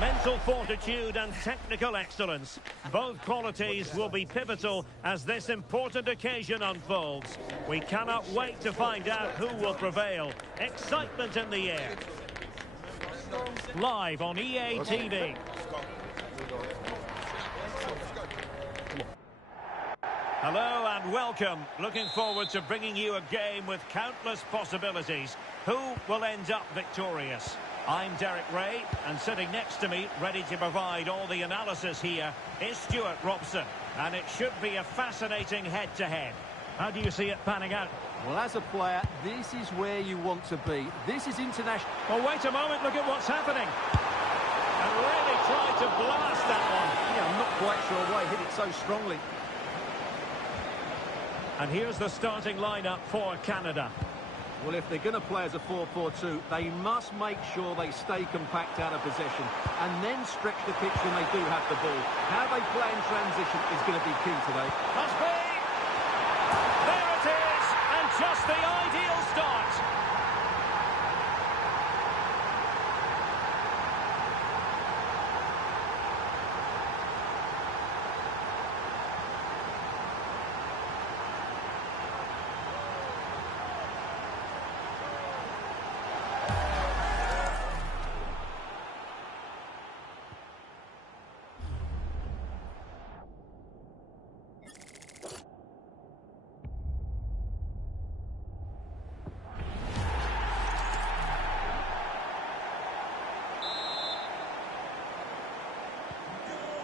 Mental fortitude and technical excellence. Both qualities will be pivotal as this important occasion unfolds. We cannot wait to find out who will prevail. Excitement in the air. Live on EA TV. Hello and welcome. Looking forward to bringing you a game with countless possibilities. Who will end up victorious? I'm Derek Ray, and sitting next to me, ready to provide all the analysis here, is Stuart Robson. And it should be a fascinating head-to-head. How do you see it panning out? Well, as a player, this is where you want to be. This is international. Oh, wait a moment, look at what's happening. And really tried to blast that one. Yeah, I'm not quite sure why he hit it so strongly. And here's the starting lineup for Canada. Well, if they're going to play as a 4-4-2, they must make sure they stay compact out of possession and then stretch the pitch when they do have the ball. How they play in transition is going to be key today. Must be! There it is! And just the ideal start!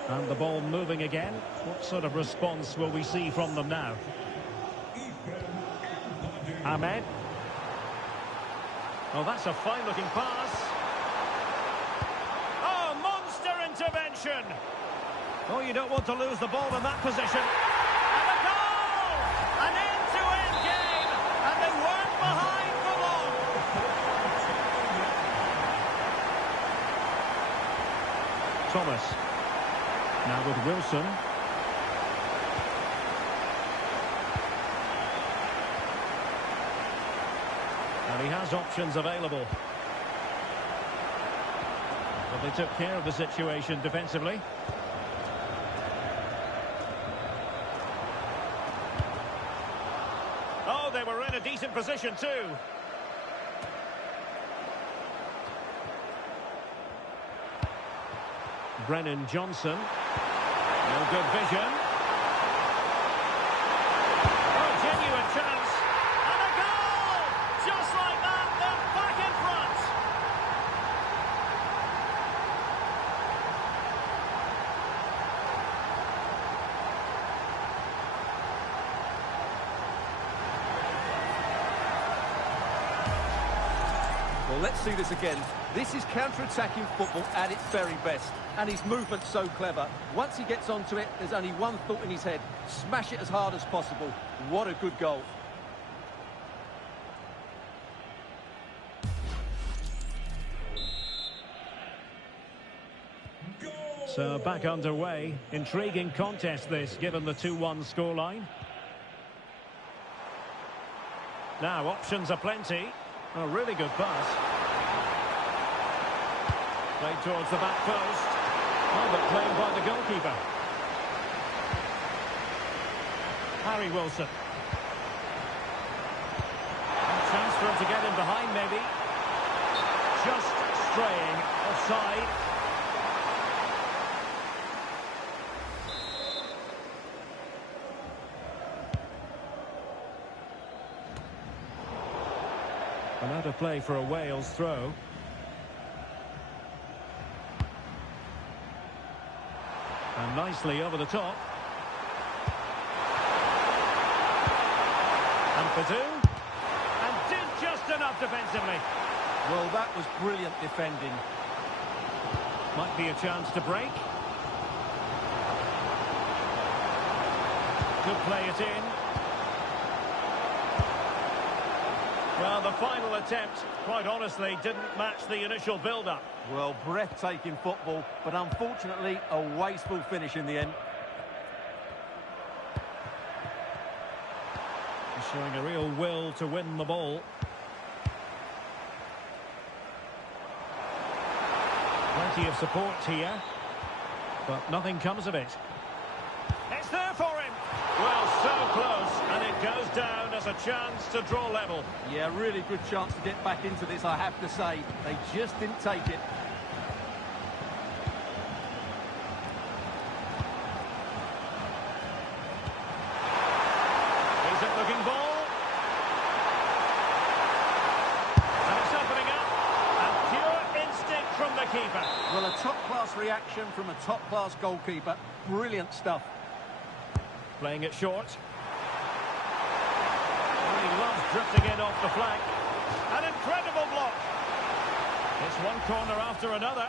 And the ball moving again. What sort of response will we see from them now? Ahmed. Oh, that's a fine-looking pass. Oh, monster intervention! Oh, you don't want to lose the ball in that position. And a goal! An end-to-end game! And they weren't behind for long! Thomas. Now with Wilson. And he has options available. But they took care of the situation defensively. Oh, they were in a decent position too. Brennan Johnson. No good vision. Oh, genuine chance. And a goal! Just like that, they're back in front. Well, let's see this again. This is counter-attacking football at its very best. And his movement's so clever. Once he gets onto it, there's only one thought in his head. Smash it as hard as possible. What a good goal. So back underway. Intriguing contest this, given the 2-1 scoreline. Now, options are plenty. A really good pass. Played towards the back post. Oh, but played by the goalkeeper. Harry Wilson. Chance for him to get in behind, maybe. Just straying offside. And out of play for a Wales throw. And nicely over the top. And Padu. And did just enough defensively. Well, that was brilliant defending. Might be a chance to break. Could play it in. Well, the final attempt, quite honestly, didn't match the initial build-up. Well, breathtaking football, but unfortunately a wasteful finish in the end. He's showing a real will to win the ball. Plenty of support here, but nothing comes of it. It's there for him. Well, so close, and it goes down as a chance to draw level. Yeah, really good chance to get back into this, I have to say. They just didn't take it. Decent looking ball. And it's opening up. And pure instinct from the keeper. Well, a top-class reaction from a top-class goalkeeper. Brilliant stuff. Playing it short. And he loves drifting in off the flank. An incredible block. It's one corner after another.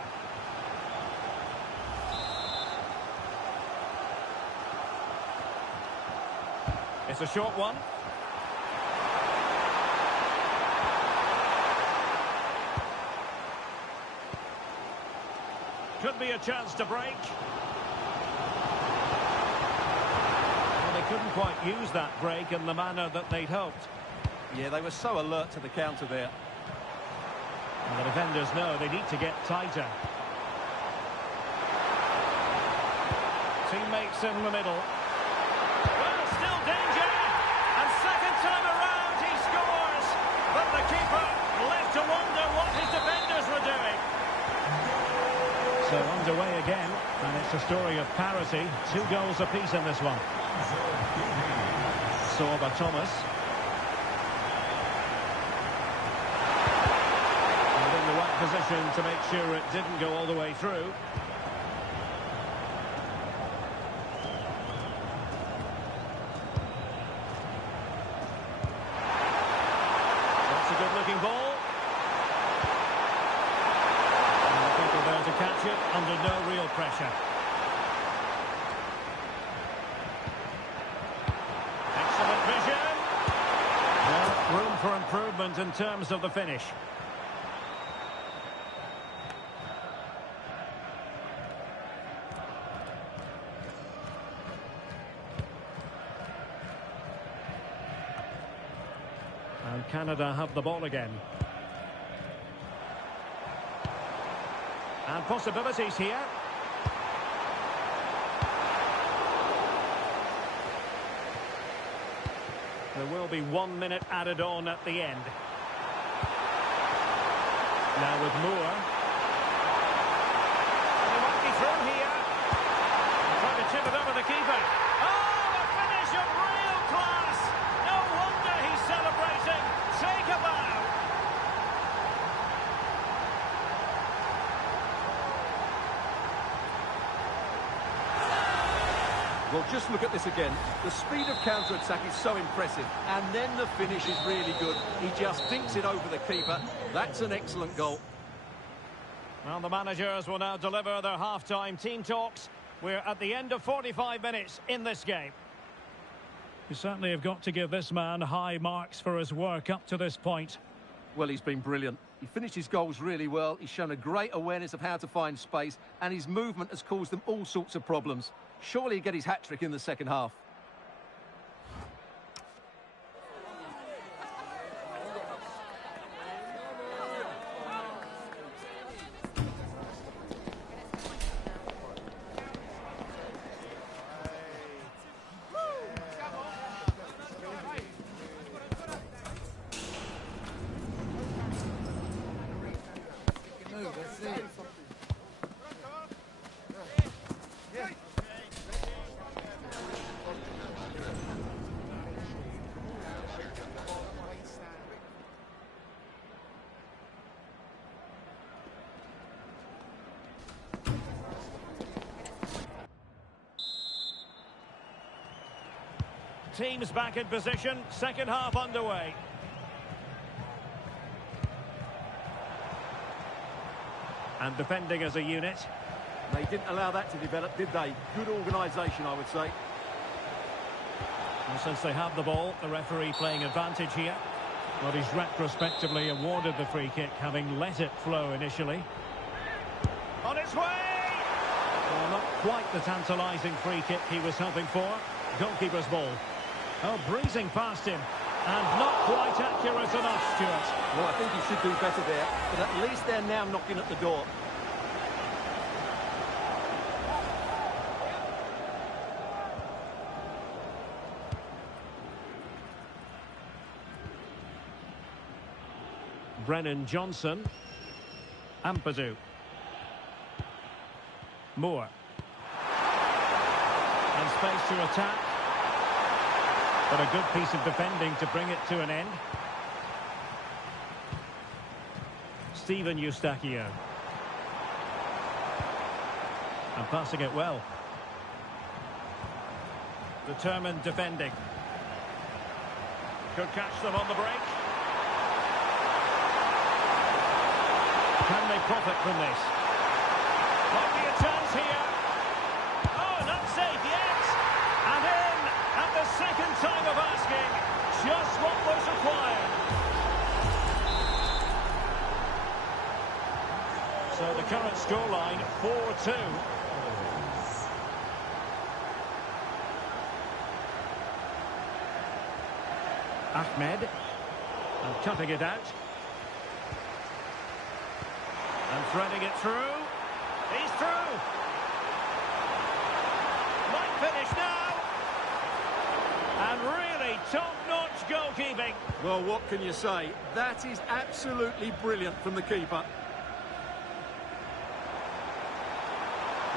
It's a short one. Could be a chance to break. Couldn't quite use that break in the manner that they'd hoped. Yeah, they were so alert to the counter there. And the defenders know they need to get tighter. Teammates in the middle. Well, still danger. And second time around he scores. But the keeper left to wonder what his defenders were doing. So underway again. And it's a story of parity. 2 goals apiece in this one. Sorba Thomas. And in the right position to make sure it didn't go all the way through. That's a good-looking ball. And the people there to catch it under no real pressure. Room for improvement in terms of the finish. And Canada have the ball again. And possibilities here. There will be 1 minute added on at the end. Now with Moore. He might be through here. Trying to chip it over the keeper. Oh, a finish of real class. No wonder he's celebrating. Take a bow. Well, just look at this again. The speed of counter-attack is so impressive. And then the finish is really good. He just dinks it over the keeper. That's an excellent goal. Well, the managers will now deliver their half-time team talks. We're at the end of 45 minutes in this game. You certainly have got to give this man high marks for his work up to this point. Well, he's been brilliant. He finished his goals really well. He's shown a great awareness of how to find space, and his movement has caused them all sorts of problems. Surely he'll get his hat-trick in the second half. Teams back in position, second half underway. And defending as a unit. They didn't allow that to develop, did they? Good organisation, I would say. And since they have the ball, the referee playing advantage here. But he's retrospectively awarded the free kick, having let it flow initially. On its way! Well, not quite the tantalising free kick he was hoping for. Goalkeeper's ball. Oh, breezing past him. And not quite accurate enough, Stuart. Well, I think he should do better there, but at least they're now knocking at the door. Brennan Johnson. Ampadu. Moore. And space to attack. But a good piece of defending to bring it to an end. Steven Eustachio. And passing it well. Determined defending. Could catch them on the break. Can they profit from this? Might be a chance here. Oh, not safe yet. And in at the second time of asking. Just what was required. So the current scoreline, 4-2. Ahmed. And cutting it out. And threading it through. He's through. Might finish now. And really top-notch goalkeeping. Well, what can you say? That is absolutely brilliant from the keeper.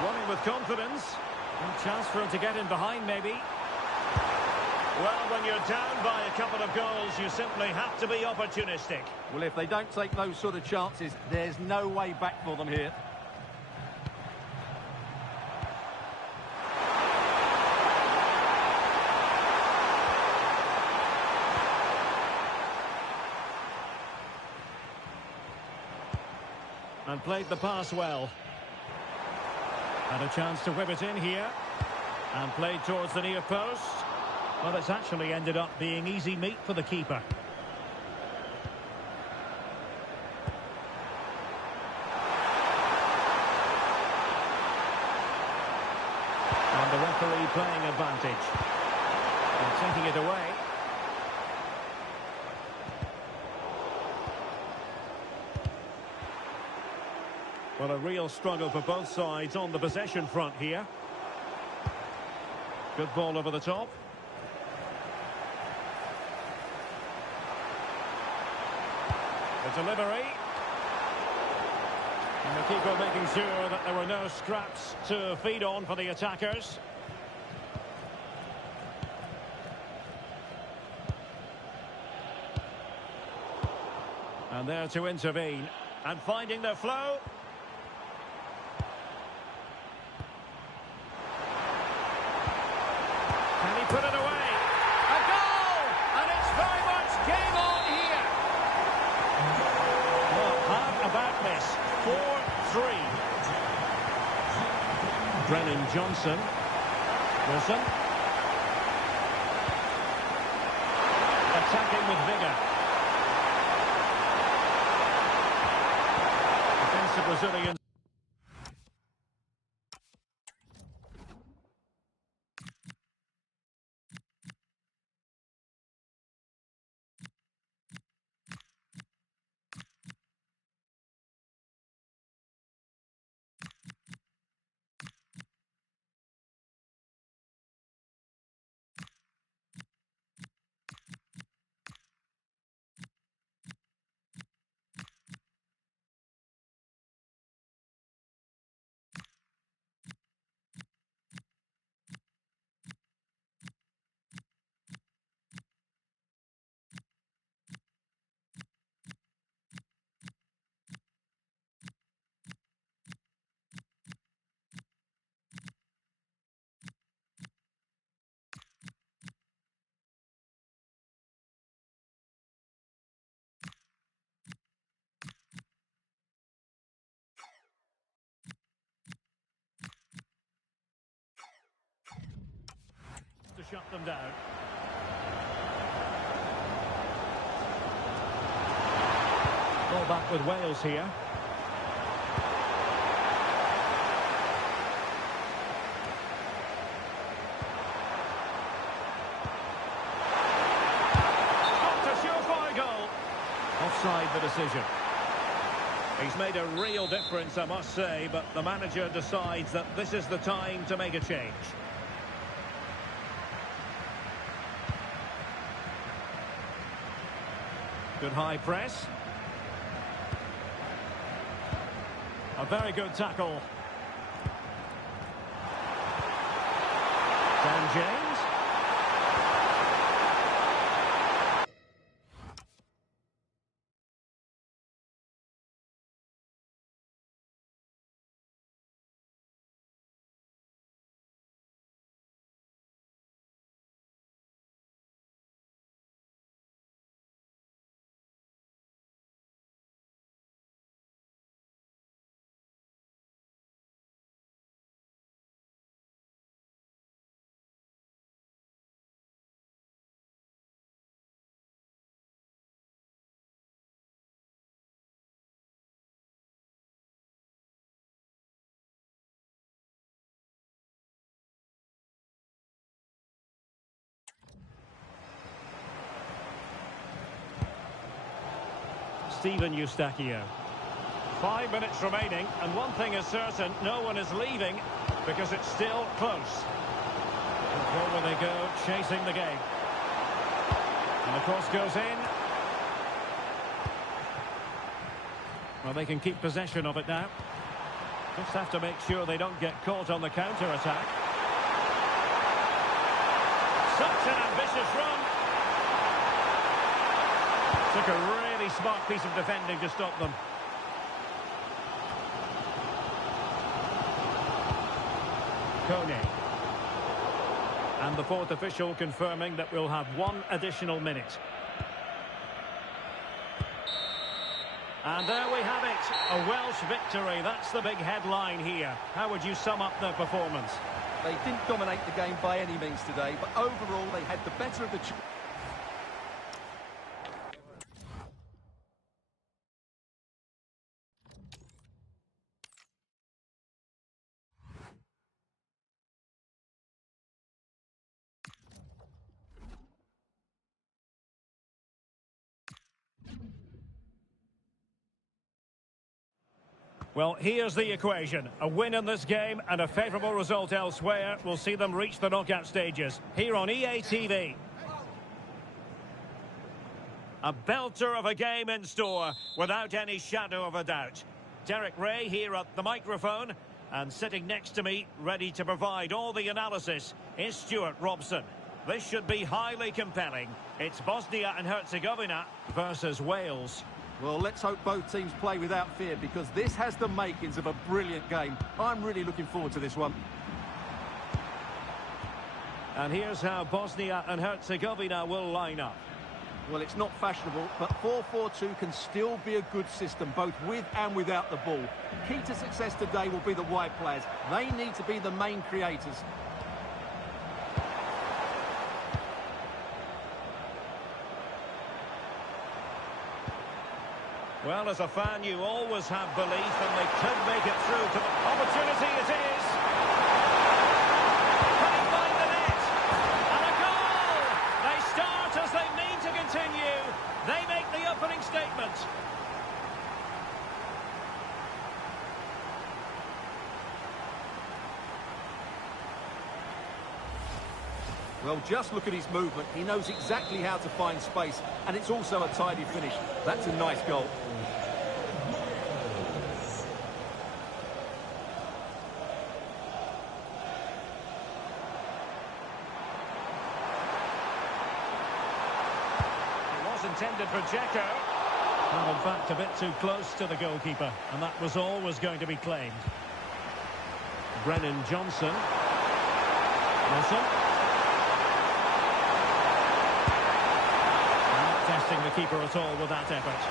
Running with confidence. And chance for him to get in behind, maybe. Well, when you're down by a couple of goals, you simply have to be opportunistic. Well, if they don't take those sort of chances, there's no way back for them here. And played the pass well. And a chance to whip it in here. And played towards the near post. Well, it's actually ended up being easy meat for the keeper. And the referee playing advantage. And taking it away. Well, a real struggle for both sides on the possession front here. Good ball over the top. The delivery. And the keeper making sure that there were no scraps to feed on for the attackers. And there to intervene. And finding the flow. Can he put it away? A goal! And it's very much game on here. Well, how about this? 4-3. Brennan Johnson. Wilson. Attacking with vigour. Defensive Brazilian. To shut them down. Ball back with Wales here. Got a surefire goal. Offside the decision. He's made a real difference, I must say, but the manager decides that this is the time to make a change. Good high press. A very good tackle. Dan James. Steven Eustachio. 5 minutes remaining, and one thing is certain, no one is leaving because it's still close. And forward they go, chasing the game. And the cross goes in. Well, they can keep possession of it now. Just have to make sure they don't get caught on the counter-attack. Such an ambitious run. Took a really smart piece of defending to stop them. Kone. And the fourth official confirming that we'll have 1 additional minute. And there we have it, a Welsh victory. That's the big headline here. How would you sum up their performance? They didn't dominate the game by any means today, but overall they had the better of the... Well, here's the equation. A win in this game and a favourable result elsewhere will see them reach the knockout stages. Here on EA TV. A belter of a game in store, without any shadow of a doubt. Derek Ray here at the microphone, and sitting next to me, ready to provide all the analysis, is Stuart Robson. This should be highly compelling. It's Bosnia and Herzegovina versus Wales. Well, let's hope both teams play without fear, because this has the makings of a brilliant game. I'm really looking forward to this one. And here's how Bosnia and Herzegovina will line up. Well, it's not fashionable, but 4-4-2 can still be a good system, both with and without the ball. Key to success today will be the wide players. They need to be the main creators. Well, as a fan, you always have belief, and they could make it through to the opportunity. It is. Can he find the net? And a goal! They start as they mean to continue. They make the opening statement. Well, just look at his movement. He knows exactly how to find space, and it's also a tidy finish. That's a nice goal. It was intended for Dzeko. And in fact, a bit too close to the goalkeeper, and that was always going to be claimed. Brennan Johnson. Wilson. Testing the keeper at all with that effort.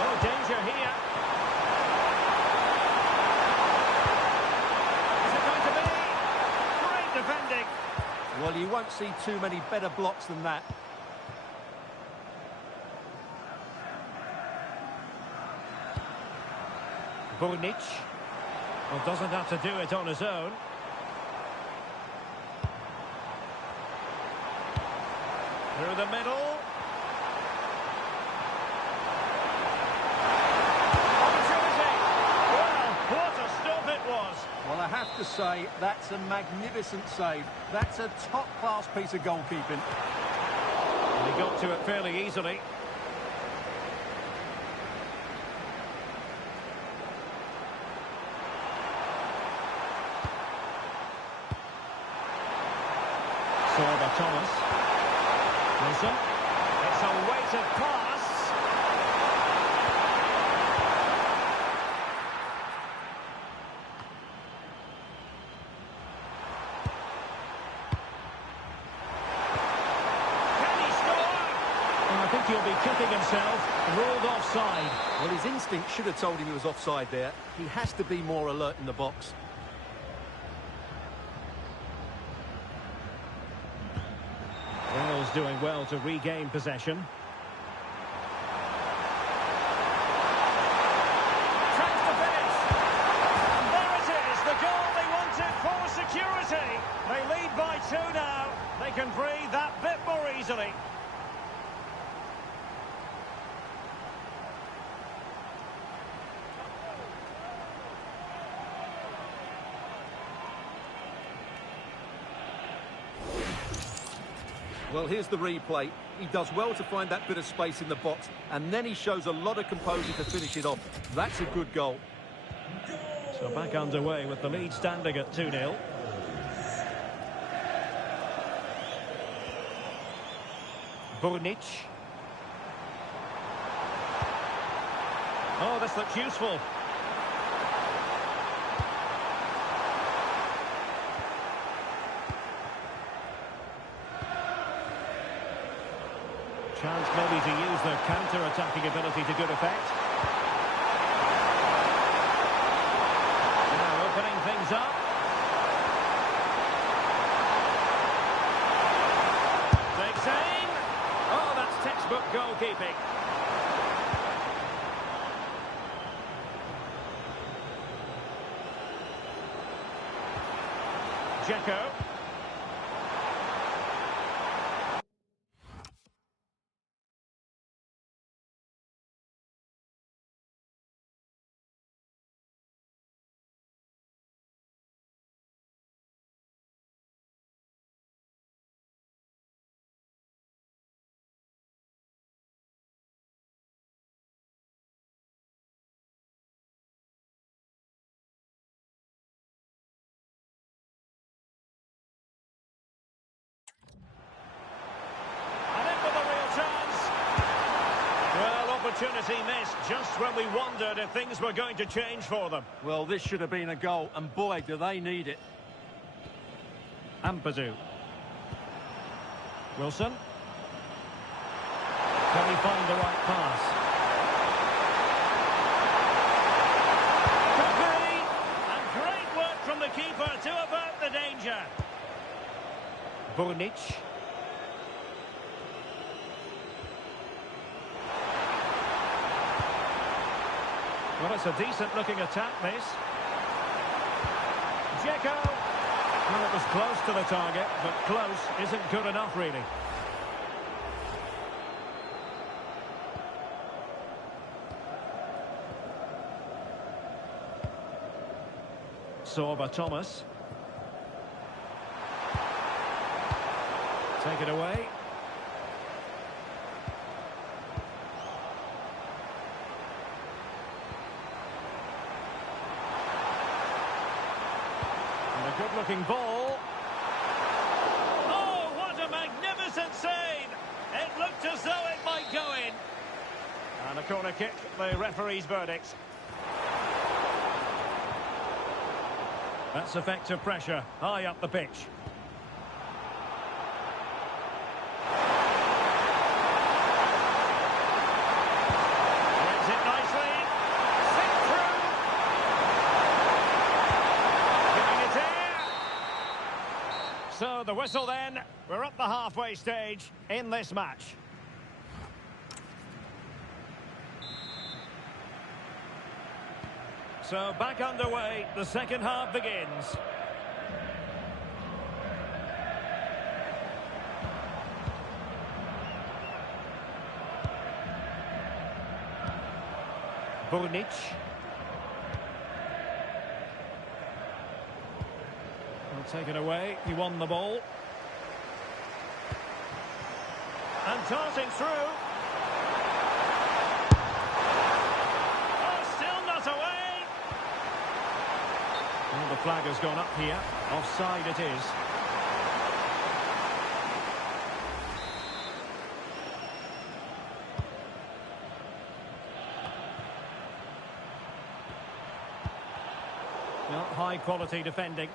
Oh, danger here. Is it going to be? Great defending. Well, you won't see too many better blocks than that. Burnic. Well, doesn't have to do it on his own. Through the middle. Opportunity. Well, what a stop it was. Well, I have to say that's a magnificent save. That's a top-class piece of goalkeeping. And he got to it fairly easily. Sorba Thomas. Wilson. It's a weighted pass. Can he score? And I think he'll be kicking himself. Ruled offside. Well, his instinct should have told him he was offside there. He has to be more alert in the box. Wales doing well to regain possession. Tries to finish. And there it is, the goal they wanted for security. They lead by 2 now. They can breathe that bit more easily. Well, here's the replay. He does well to find that bit of space in the box, and then he shows a lot of composure to finish it off. That's a good goal. So back underway with the lead standing at 2-0. Burnic. Oh, this looks useful. Chance maybe to use their counter-attacking ability to good effect. Now opening things up. Takes aim. Oh, that's textbook goalkeeping. Dzeko. Opportunity missed just when we wondered if things were going to change for them. Well, this should have been a goal, and boy, do they need it. Ampadu. Wilson. Can he find the right pass? Could be! And great work from the keeper to avert the danger. Burnic. Well, it's a decent-looking attack, this. Dzeko. Well, it was close to the target, but close isn't good enough, really. Sorba Thomas. Take it away. Good-looking ball. Oh, what a magnificent save! It looked as though it might go in. And a corner kick, the referee's verdict. That's effective pressure, high up the pitch. Brings it nicely. So the whistle then, we're at the halfway stage in this match. So back underway, the second half begins. Burnic. Taken away, he won the ball. And darting through. Oh, still not away. Well, the flag has gone up here. Offside it is. Well, high quality defending.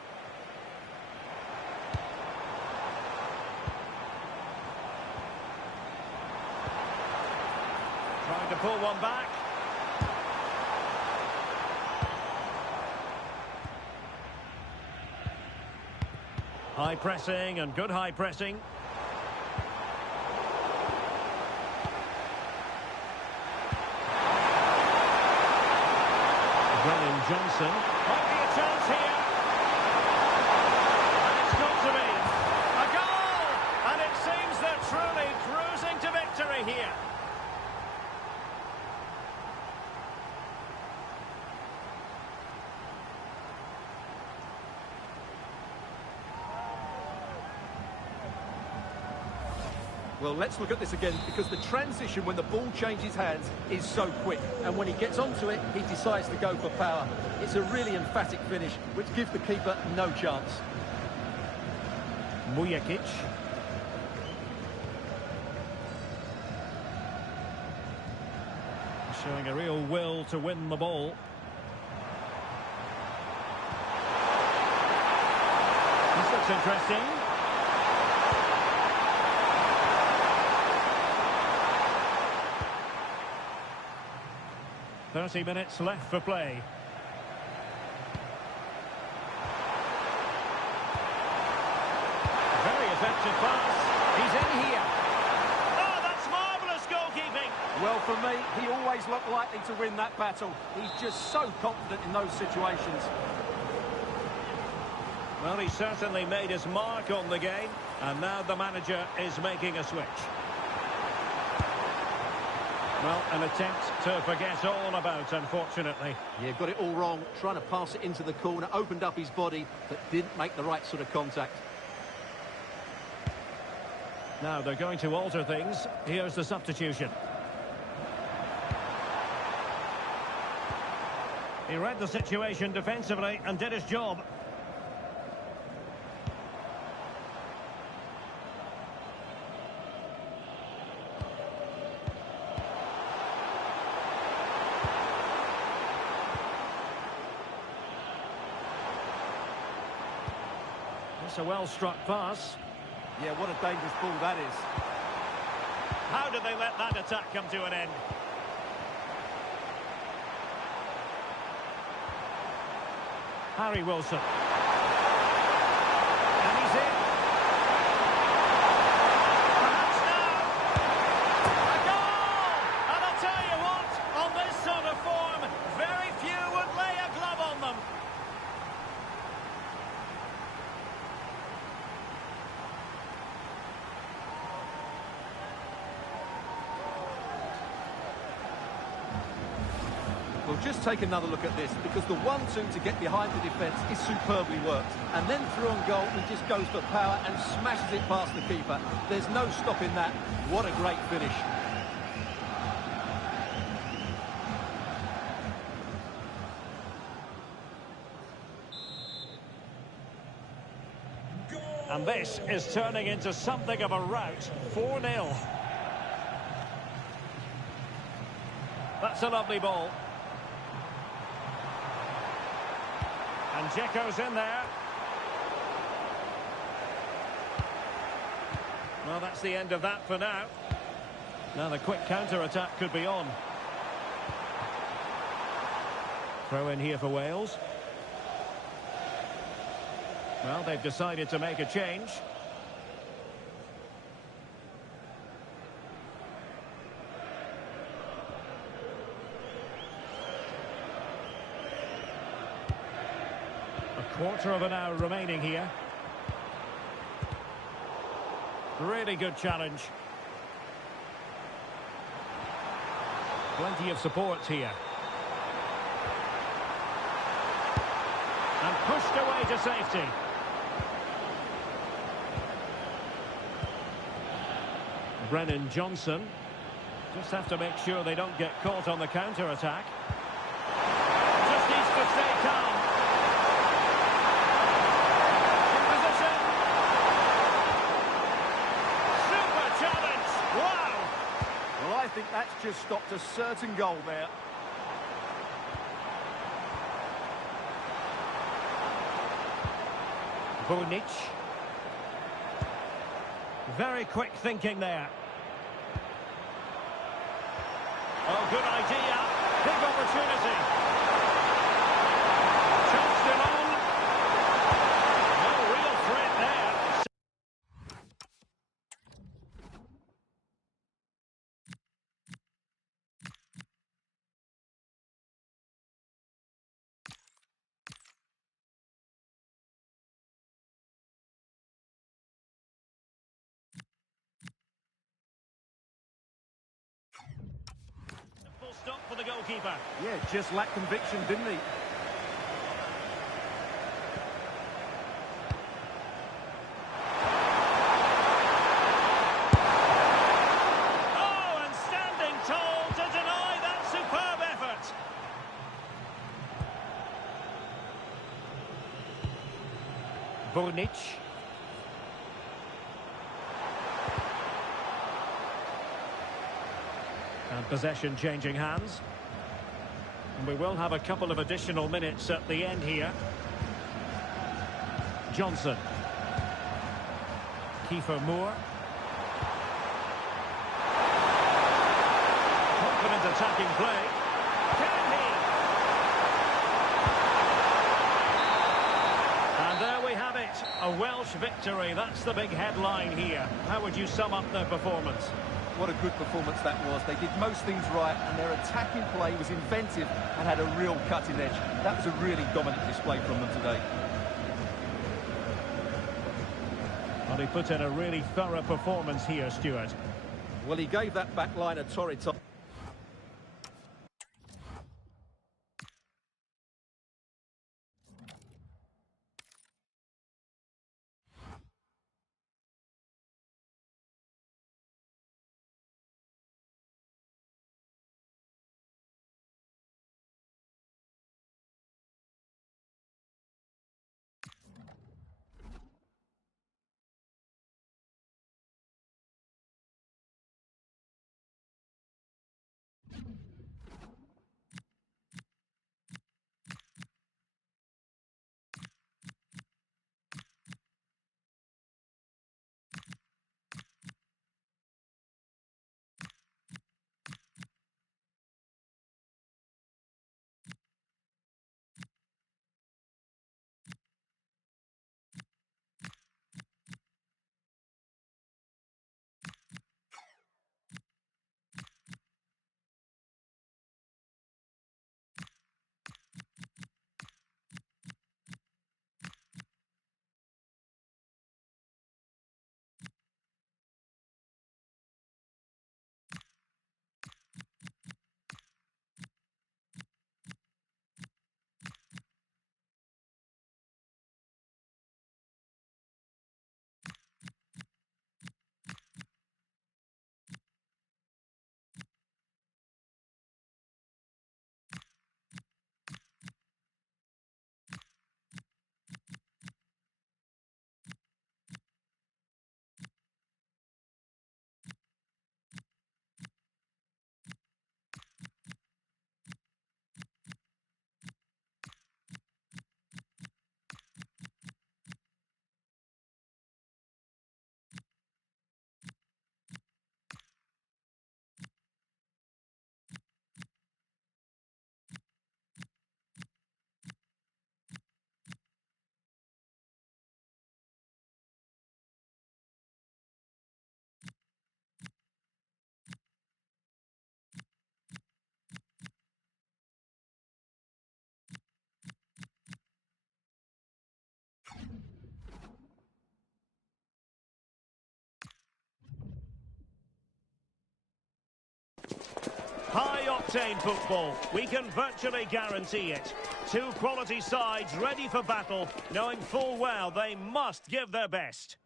Trying to pull one back. High pressing and good high pressing. Brennan Johnson. Might be a chance here. And it's got to be. A goal! And it seems they're truly cruising to victory here. Well, let's look at this again, because the transition when the ball changes hands is so quick. And when he gets onto it, he decides to go for power. It's a really emphatic finish, which gives the keeper no chance. Mujakic. Showing a real will to win the ball. This looks interesting. 30 minutes left for play. Very effective pass. He's in here. Oh, that's marvellous goalkeeping. Well, for me, he always looked likely to win that battle. He's just so confident in those situations. Well, he certainly made his mark on the game, and now the manager is making a switch. Well, an attempt to forget all about, unfortunately. Yeah, got it all wrong. Trying to pass it into the corner, opened up his body, but didn't make the right sort of contact. Now they're going to alter things. Here's the substitution. He read the situation defensively and did his job. It's a well-struck pass. Yeah, what a dangerous ball that is. How did they let that attack come to an end? Harry Wilson. And he's in. Perhaps now. A goal! And I'll tell you what, on this sort of form, very few would lay a glove on them. Well, just take another look at this, because the 1-2 to get behind the defence is superbly worked. And then through on goal, he just goes for power and smashes it past the keeper. There's no stopping that. What a great finish. And this is turning into something of a rout. 4-0. That's a lovely ball. And Dzeko's in there. Well, that's the end of that for now. Now the quick counter-attack could be on. Throw in here for Wales. Well, they've decided to make a change. A quarter of an hour remaining here. Really good challenge. Plenty of support here. And pushed away to safety. Brennan Johnson. Just have to make sure they don't get caught on the counter-attack. Just needs to stay calm. In position. Super challenge. Wow. Well, I think that's just stopped a certain goal there. Bonic. Very quick thinking there. Oh, good idea. Big opportunity. Choked him on. No real threat there. Full stop for the goalkeeper. Yeah, just lacked conviction, didn't he? Oh, and standing tall to deny that superb effort. Bonic. And possession changing hands. And we will have a couple of additional minutes at the end here. Johnson. Kiefer Moore. Confident attacking play. Can he? And there we have it. A Welsh victory. That's the big headline here. How would you sum up their performance? What a good performance that was. They did most things right, and their attacking play was inventive and had a real cutting edge. That was a really dominant display from them today. Well, he put in a really thorough performance here, Stuart. Well, he gave that back line a torrid time. High-octane football. We can virtually guarantee it. Two quality sides ready for battle, knowing full well they must give their best.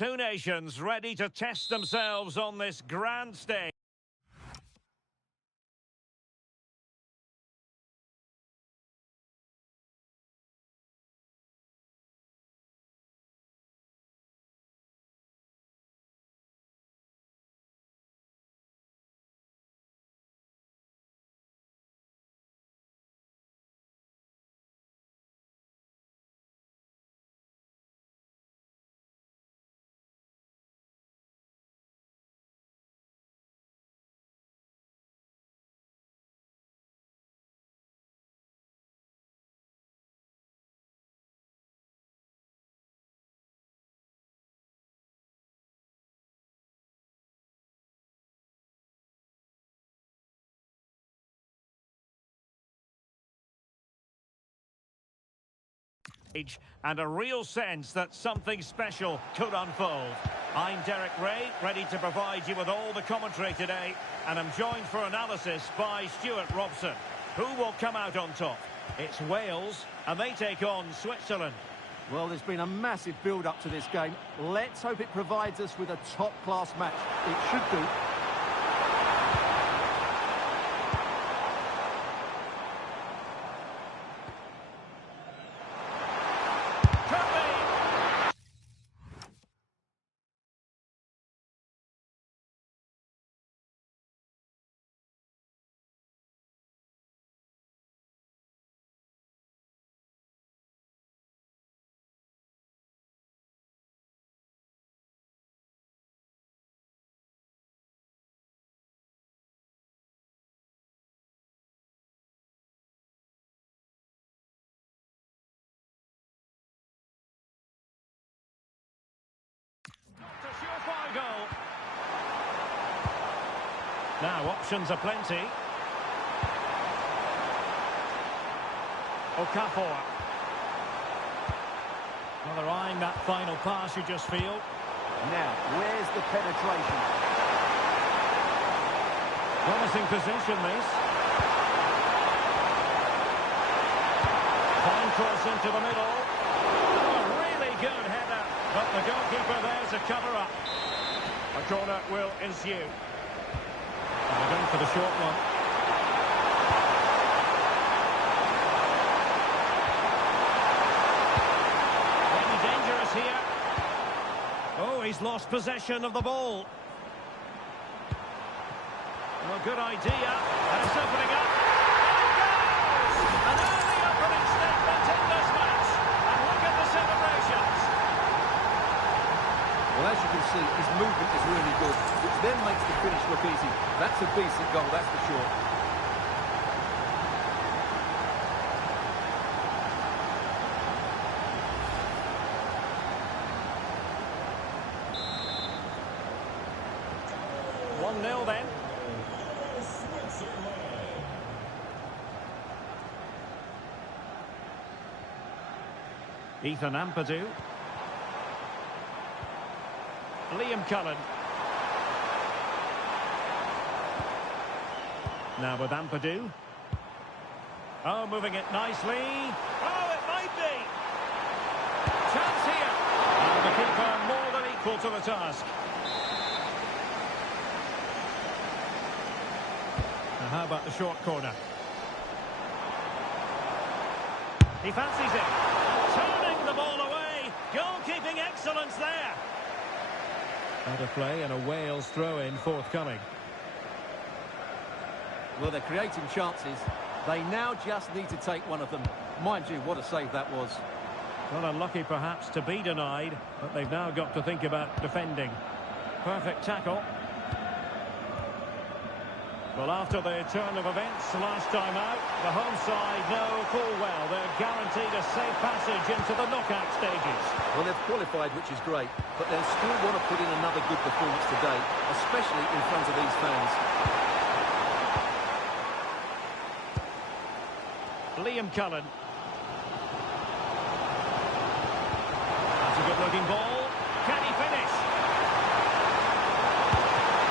two nations ready to test themselves on this grand stage. And a real sense that something special could unfold. I'm Derek Ray, ready to provide you with all the commentary today, and I'm joined for analysis by Stuart Robson. Who will come out on top? It's Wales, and they take on Switzerland. Well, there's been a massive build-up to this game. Let's hope it provides us with a top-class match. It should do. Goal. Now options are plenty. Okafor. Well, they're eyeing that final pass, you just feel. Now, where's the penetration? Promising position, this. Fine cross into the middle. A really good header, but the goalkeeper there's a cover-up. A corner will ensue. And they're going for the short one. Maybe dangerous here. Oh, he's lost possession of the ball. Well, good idea. And it's opening up. An early opening statement in this match. And look at the celebrations. Well, as you can see, his movement is really good, which then makes the finish look easy. That's a decent goal, that's for sure. One 0 then. Ethan Ampadu. Liam Cullen. Now with Ampadu. Oh, moving it nicely. Oh, it might be. Chance here. And the keeper more than equal to the task. Now how about the short corner? He fancies it. Turning the ball away. Goalkeeping excellence there. Out of play and a Wales throw-in forthcoming. Well, they're creating chances. They now just need to take one of them. Mind you, what a save that was. Well, unlucky perhaps to be denied, but they've now got to think about defending. Perfect tackle. Well, after the turn of events last time out, the home side know full well they're guaranteed a safe passage into the knockout stages. Well, they've qualified, which is great, but they'll still want to put in another good performance today, especially in front of these fans. Liam Cullen. That's a good-looking ball. Can he finish?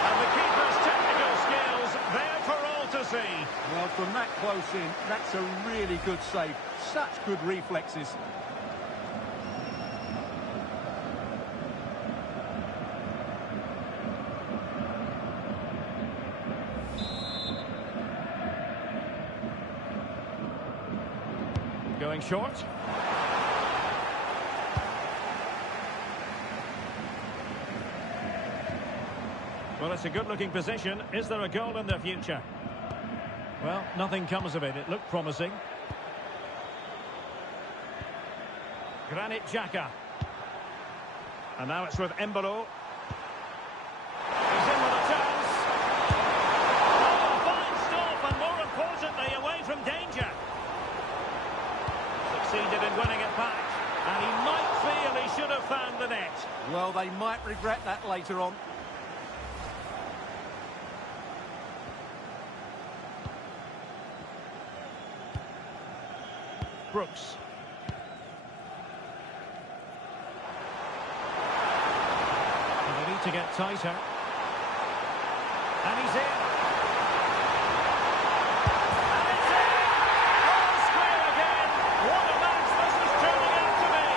And the keeper's technical skills there for all to see. Well, from that close in, that's a really good save. Such good reflexes. Going short. Well, it's a good-looking position. Is there a goal in the future? Well, nothing comes of it. It looked promising. Granit Xhaka. And now it's with Embolo. He's in with a chance. Oh, a fine stop, and more importantly, away from danger. Succeeded in winning it back. And he might feel he should have found the net. Well, they might regret that later on. Brooks. And they need to get tighter. And he's in. And it's in! Goal square again! What a match this is turning out to be!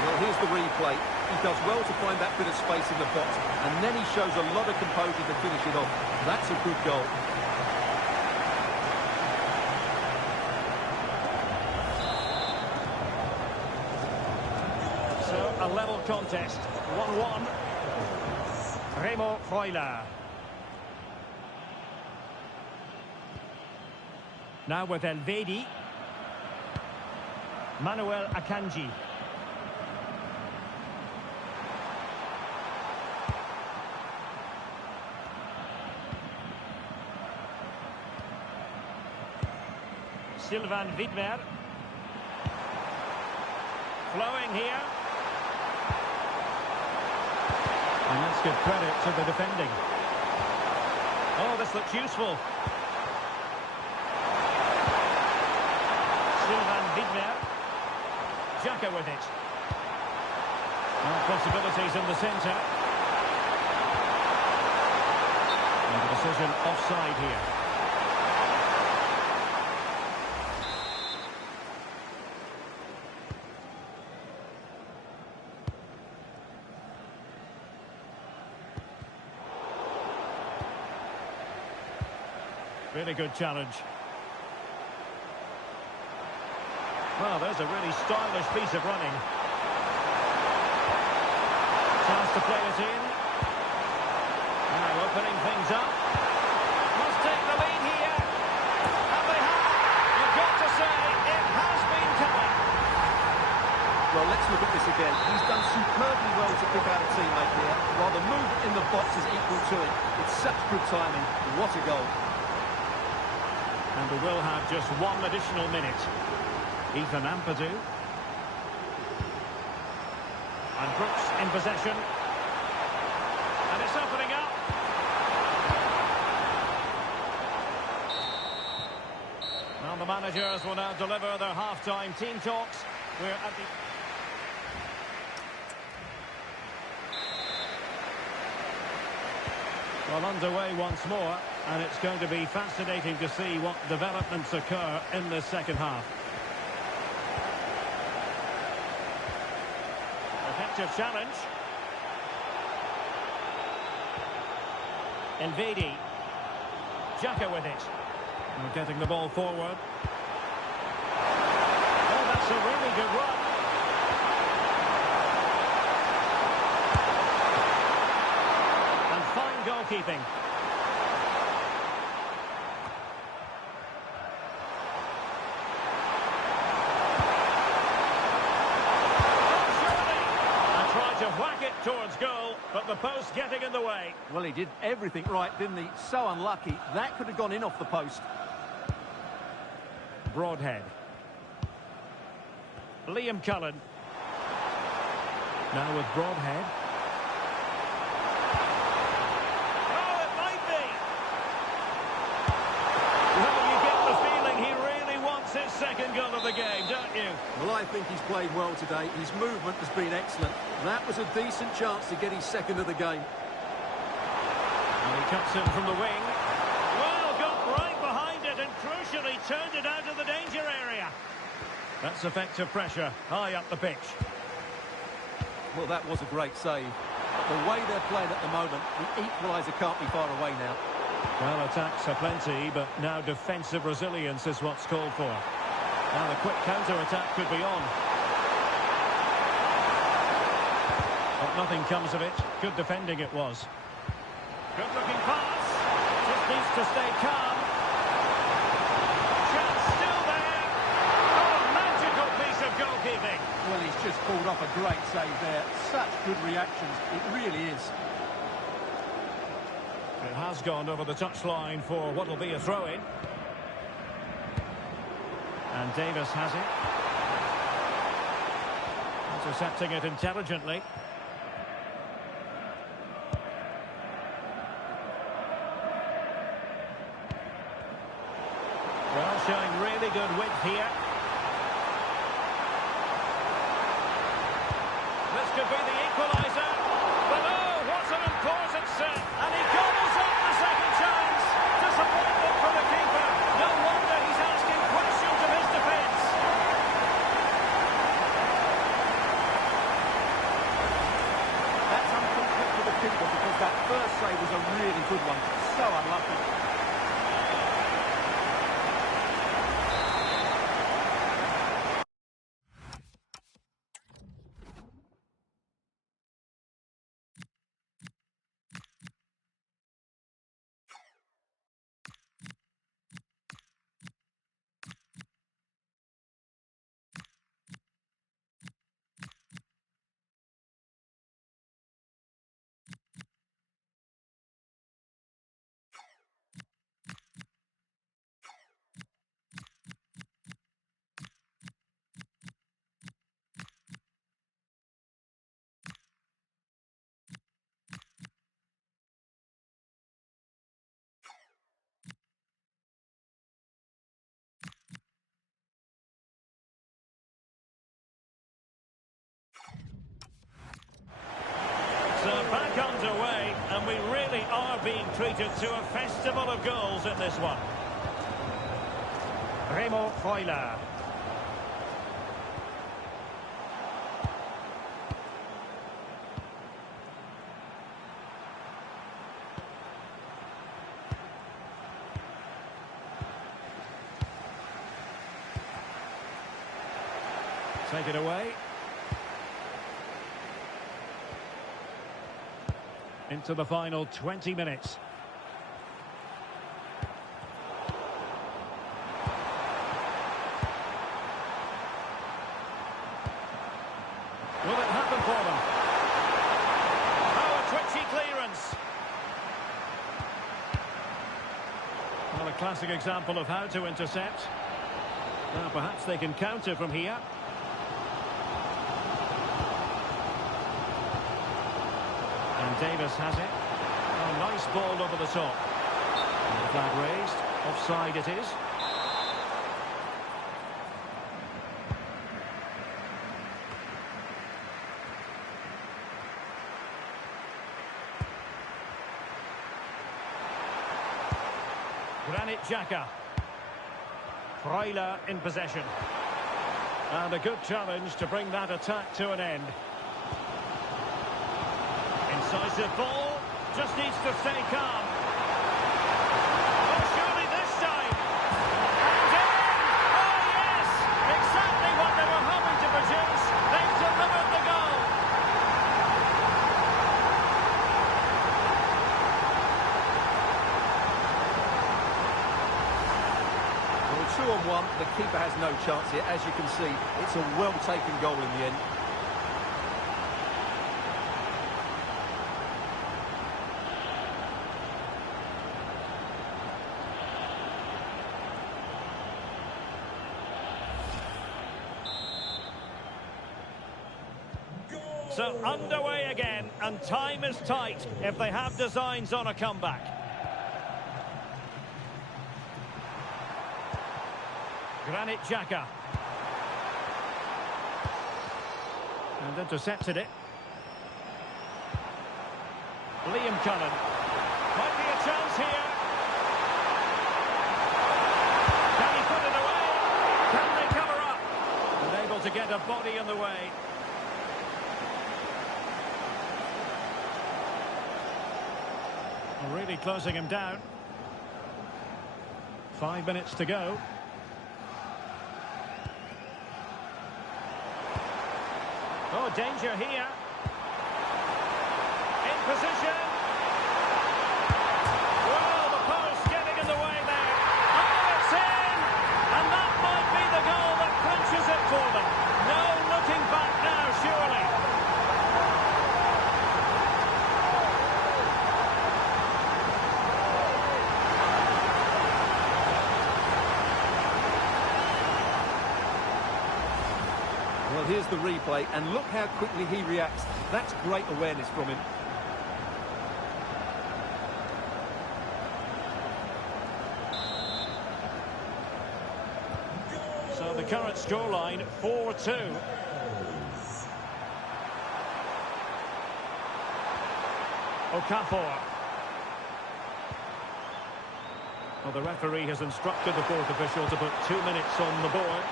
Well, here's the replay. He does well to find that bit of space in the box, and then he shows a lot of composure to finish it off. That's a good goal. So, a level contest. 1-1. Remo Freuler. Now with Elvedi. Manuel Akanji. Sylvain Widmer. Flowing here. And let's give credit to the defending. Oh, this looks useful. Sylvain Widmer. Xhaka with it. Possibilities in the centre. And the decision offside here. Really good challenge. Well, there's a really stylish piece of running. Chance to play it in. Now opening things up. Must take the lead here. And they have. You've got to say, it has been coming. Well, let's look at this again. He's done superbly well to pick out a teammate here, while the movement in the box is equal to it. It's such good timing. What a goal. And we will have just one additional minute. Ethan Ampadu. And Brooks in possession. And it's opening up. Now the managers will now deliver their half-time team talks. We're at the... Well, underway once more, and it's going to be fascinating to see what developments occur in the second half. Effective challenge. Elvedi. Xhaka with it. We're getting the ball forward. Oh, that's a really good run. And fine goalkeeping. To whack it towards goal, but the post getting in the way. Well, he did everything right, didn't he? So unlucky. That could have gone in off the post. Broadhead. Liam Cullen. Now with Broadhead. Oh, it might be. Well, you get the feeling he really wants his second goal of the game, don't you? Well, I think he's played well today. His movement has been excellent. That was a decent chance to get his second of the game. And he cuts in from the wing. Well, got right behind it and crucially turned it out of the danger area. That's effective pressure, high up the pitch. Well, that was a great save. The way they're playing at the moment, the equaliser can't be far away now. Well, attacks are plenty, but now defensive resilience is what's called for. Now the quick counter-attack could be on. But nothing comes of it. Good defending it was. Good-looking pass. Just needs to stay calm. Chance still there. Oh, a magical piece of goalkeeping. Well, he's just pulled off a great save there. Such good reactions. It really is. It has gone over the touchline for what will be a throw-in. And Davis has it. Intercepting it intelligently. Well, showing really good width here. This could be the equaliser. But oh, what an important set. And he gobbles up the second chance. Disappointment for the keeper. No wonder he's asking questions of his defence. That's unfortunate for the keeper because that first save was a really good one. So unlucky. So back underway, and we really are being treated to a festival of goals in this one. Remo Freuler. Take it away. Into the final 20 minutes. Will it happen for them? Oh, a twitchy clearance. Well, a classic example of how to intercept. Now, perhaps they can counter from here. And Davis has it. Oh, nice ball over the top. And the flag raised. Offside it is. Granit Xhaka. Freuler in possession. And a good challenge to bring that attack to an end. Incisive ball, just needs to stay calm. Oh, surely this time. And in! Oh, yes! Exactly what they were hoping to produce. They've delivered the goal. Well, 2-on-1, the keeper has no chance here. As you can see, it's a well-taken goal in the end. So underway again, and time is tight if they have designs on a comeback. Granit Xhaka. And intercepted it. Liam Cullen. Might be a chance here. Can he put it away? Can they cover up? Unable to get a body in the way. Really closing him down. 5 minutes to go. Oh, danger here. In position. Well, the post getting in the way there. Oh, it's in! And that might be the goal that clinches it for them. No looking back now, surely. Well, here's the replay, and look how quickly he reacts. That's great awareness from him. So the current scoreline, 4-2. Okafor. Well, the referee has instructed the fourth official to put 2 minutes on the board.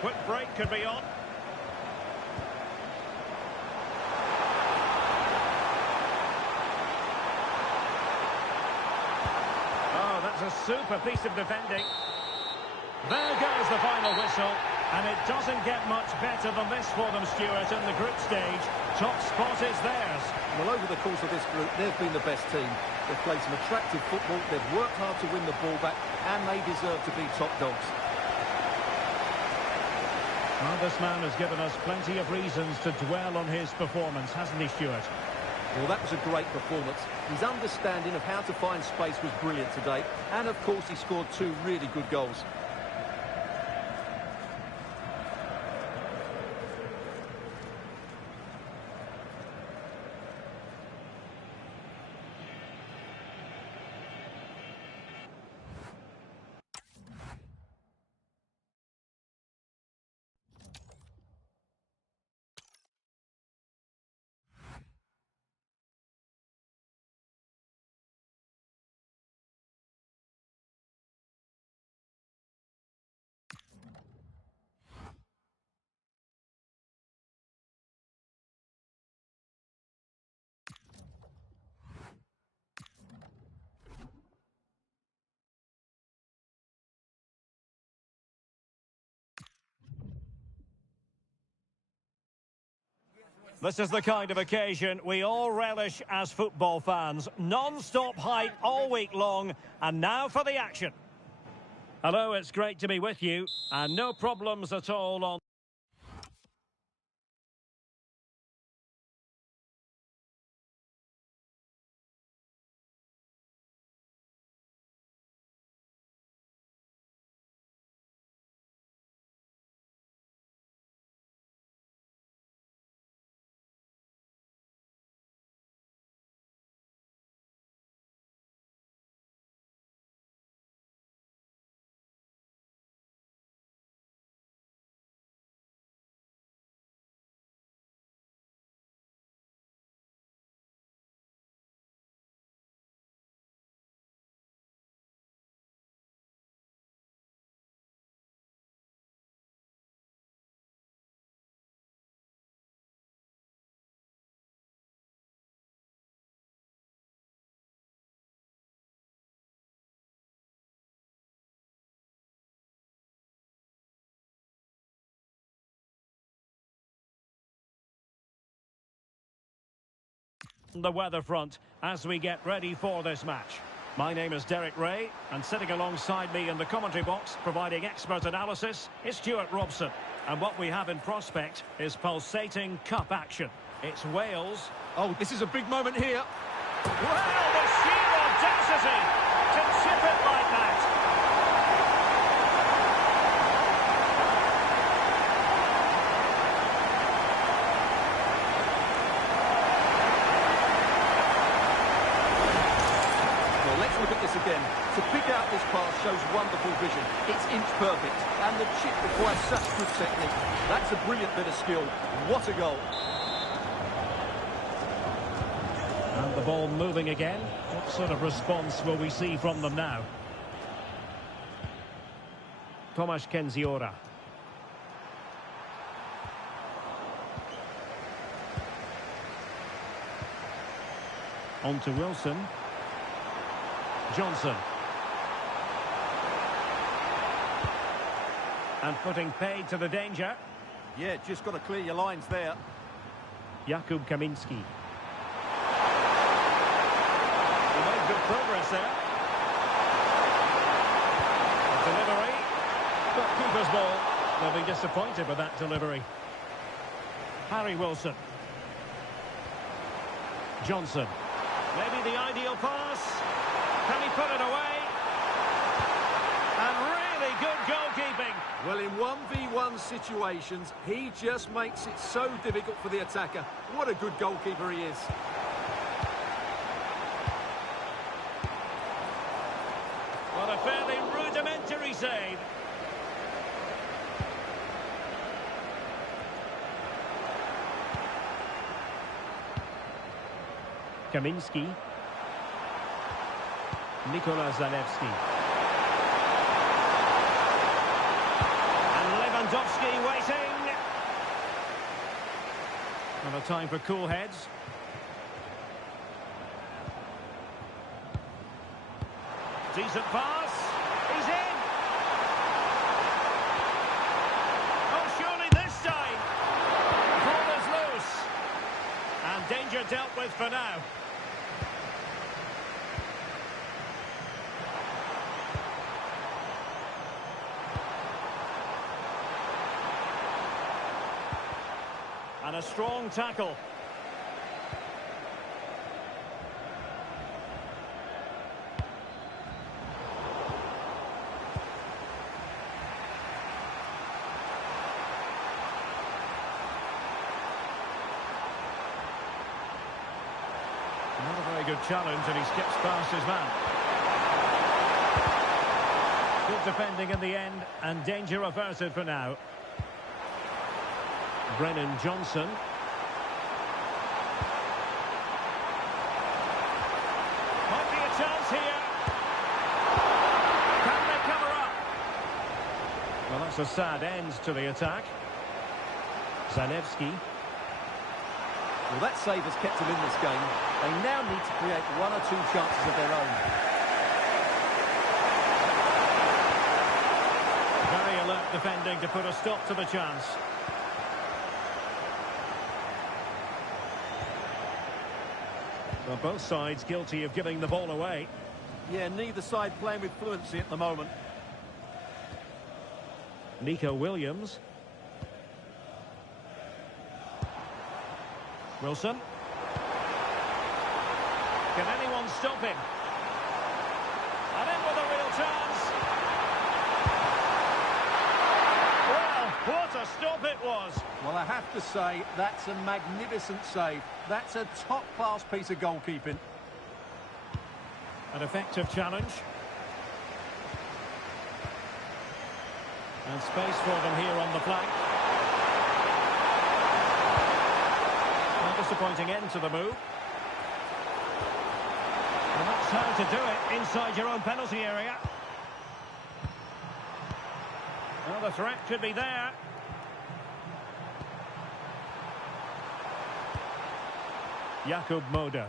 Quick break could be on. Oh, that's a super piece of defending. There goes the final whistle. And it doesn't get much better than this for them, Stuart, in the group stage. Top spot is theirs. Well, over the course of this group, they've been the best team. They've played some attractive football, they've worked hard to win the ball back, and they deserve to be top dogs. Well, this man has given us plenty of reasons to dwell on his performance, hasn't he, Stuart? Well, that was a great performance. His understanding of how to find space was brilliant today. And, of course, he scored 2 really good goals. This is the kind of occasion we all relish as football fans. Non-stop hype all week long, and now for the action. Hello, it's great to be with you, and no problems at all on... the weather front as we get ready for this match. My name is Derek Ray, and sitting alongside me in the commentary box, providing expert analysis, is Stuart Robson. And what we have in prospect is pulsating cup action. It's Wales. Oh, this is a big moment here. Well, the sheer audacity to chip it like that. Look at this again. To pick out this pass shows wonderful vision. It's inch perfect, and the chip requires such good technique. That's a brilliant bit of skill. What a goal. And the ball moving again. What sort of response will we see from them now? Tomasz Kenziora. On to Wilson. Johnson. And putting paid to the danger. Yeah, just got to clear your lines there. Jakub Kaminski. He made good progress there. Delivery. But keeper's ball. They'll be disappointed with that delivery. Harry Wilson. Johnson. Maybe the ideal pass. Can he put it away? And really good goalkeeping. Well, in 1v1 situations, he just makes it so difficult for the attacker. What a good goalkeeper he is. What a fairly rudimentary save. Kaminski. Nikola Zalewski. And Lewandowski waiting. And a time for cool heads. Decent pass. He's in. Oh, surely this time. Ball is loose. And danger dealt with for now. And a strong tackle. Not a very good challenge, and he skips past his man. Good defending in the end, and danger averted for now. Brennan Johnson. Might be a chance here. Can they cover up? Well, that's a sad end to the attack. Zalewski. Well, that save has kept them in this game. They now need to create one or two chances of their own. Very alert defending to put a stop to the chance. Well, both sides guilty of giving the ball away. Yeah, neither side playing with fluency at the moment. Nico Williams. Wilson. Can anyone stop him? And in with a real chance. Well, what a stop it was. Well, I have to say, that's a magnificent save. That's a top-class piece of goalkeeping. An effective challenge. And space for them here on the flank. A disappointing end to the move. And that's how to do it inside your own penalty area. Well, the threat could be there. Jakub Moder,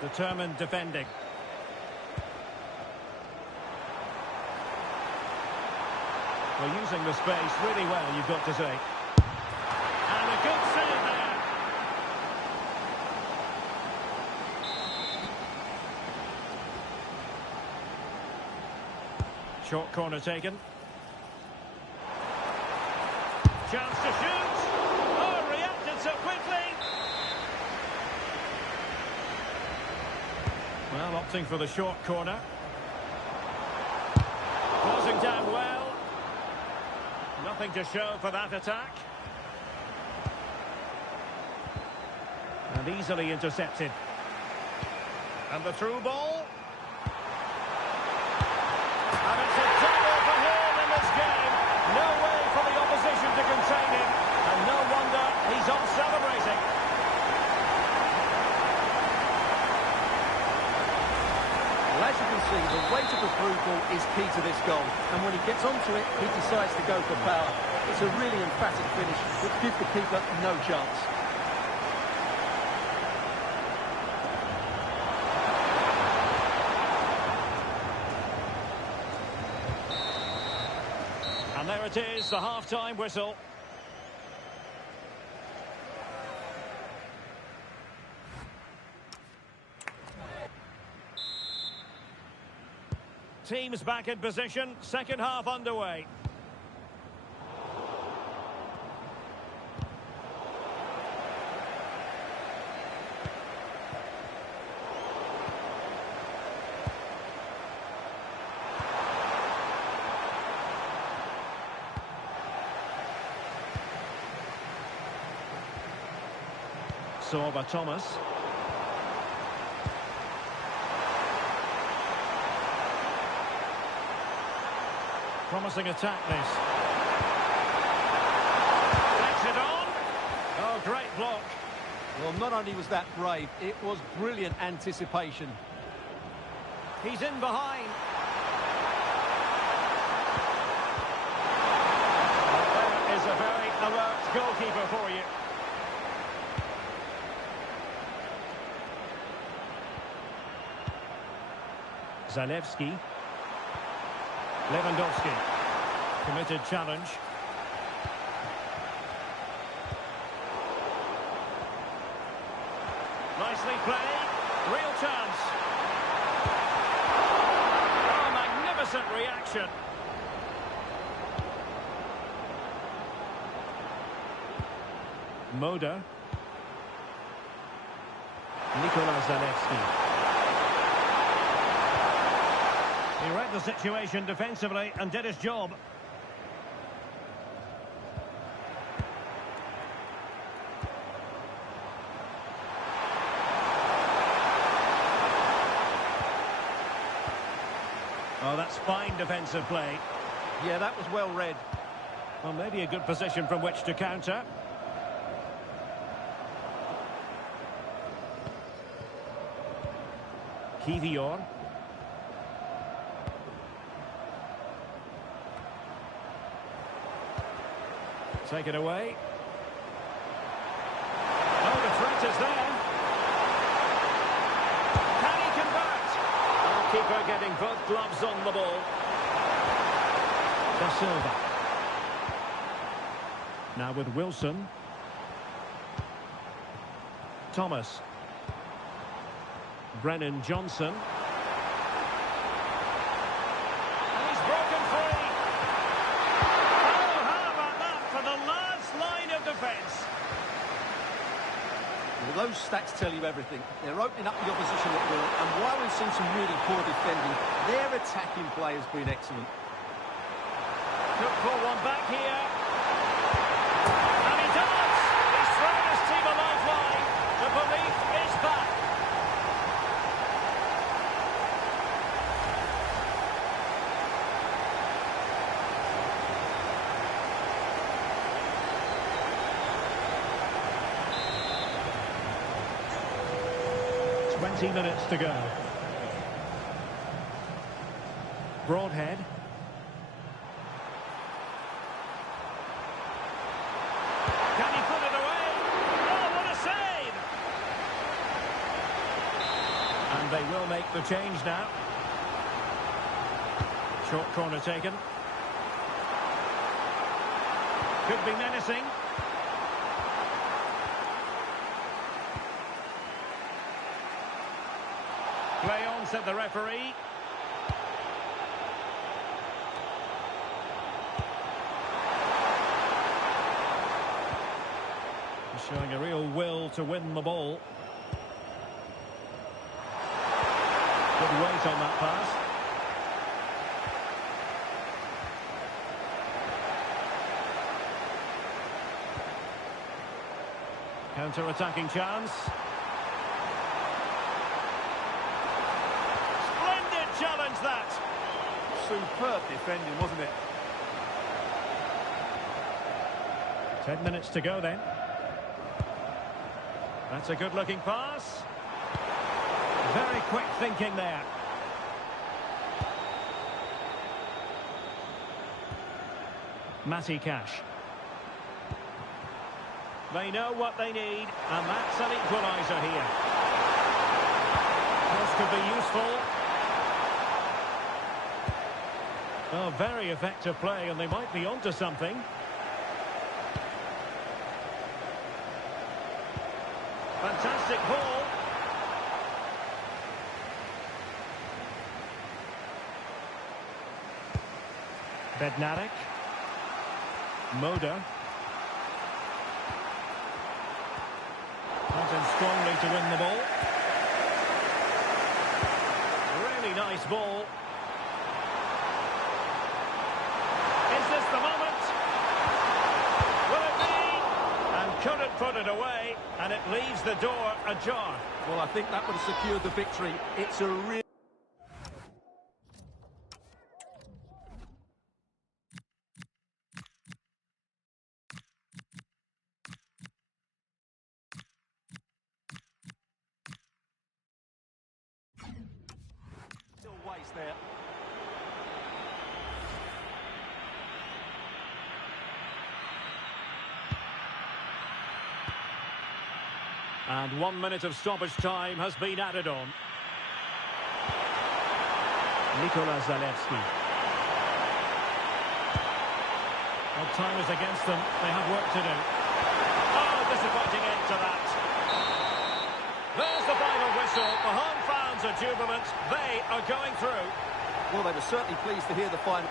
determined defending. Well, using the space really well, you've got to say. And a good save there. Short corner taken. Chance to shoot. Oh, reacted so quickly. Well, opting for the short corner. Closing down well. Nothing to show for that attack. And easily intercepted. And the through ball. And it's a double for him in this game. No way for the opposition to contain him. And no wonder he's off celebrating. Well, as you can see, the weight of the through ball is key to this goal. And when he gets onto it, he decides to go for power. It's a really emphatic finish that gives the keeper no chance. There it is, the half-time whistle. Teams back in position, second half underway. Sorba Thomas. Promising attack this. Takes it on. Oh, great block. Well, not only was that brave, it was brilliant anticipation. He's in behind. That is a very alert goalkeeper for you. Zalewski. Lewandowski. Committed challenge. Nicely played. Real chance. Oh, magnificent reaction. Moda. Nikola Zalewski. He read the situation defensively and did his job. Oh, that's fine defensive play. Yeah, that was well read. Well, maybe a good position from which to counter. Kivior. Take it away. Oh, the threat is there. Can he convert? Keeper getting both gloves on the ball. Da Silva. Now with Wilson. Thomas. Brennan Johnson. And he's broken free. Defense. Well, those stats tell you everything. They're opening up the opposition at will, and while we've seen some really poor defending, their attacking play has been excellent. Could pull one back here. And he does! He's thrown his team a lifeline. The belief is back. Minutes to go. Broadhead. Can he put it away? Oh, what a save! And they will make the change now. Short corner taken. Could be menacing. Play on, said the referee. He's showing a real will to win the ball. Good weight on that pass. Counter-attacking chance. Challenge that. Superb defending, wasn't it? 10 minutes to go then. That's a good-looking pass. Very quick thinking there. Matty Cash. They know what they need, and that's an equaliser here. This could be useful. Oh, very effective play, and they might be onto something. Fantastic ball. Bednarik. Moda. Comes in strongly to win the ball. Really nice ball. Is this the moment? Will it be? And couldn't put it away, and it leaves the door ajar. Well, I think that would have secured the victory. It's a real... Still waste there. And 1 minute of stoppage time has been added on. Nikola Zalewski. Well, time is against them. They have work to do. Oh, disappointing end to that. There's the final whistle. The home fans are jubilant. They are going through. Well, they were certainly pleased to hear the final.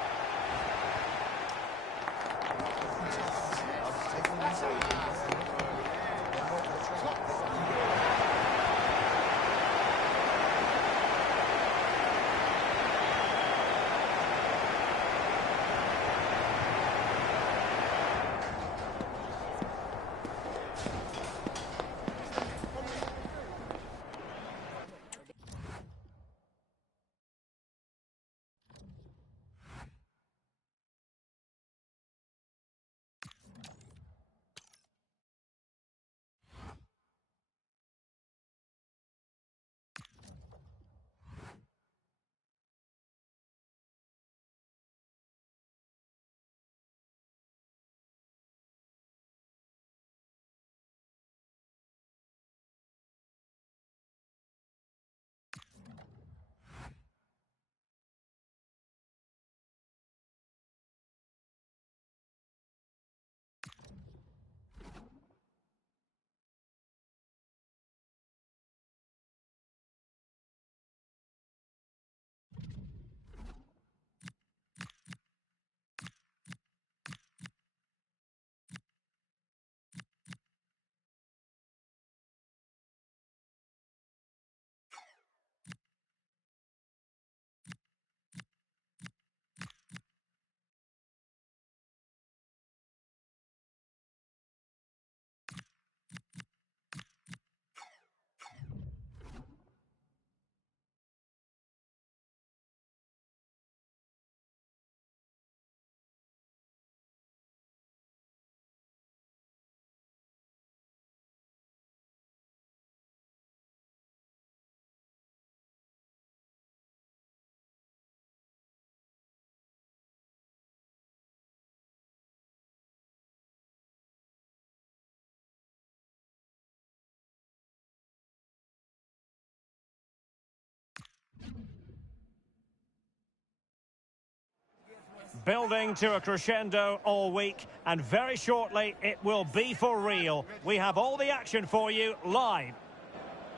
Building to a crescendo all week, and very shortly it will be for real. We have all the action for you live.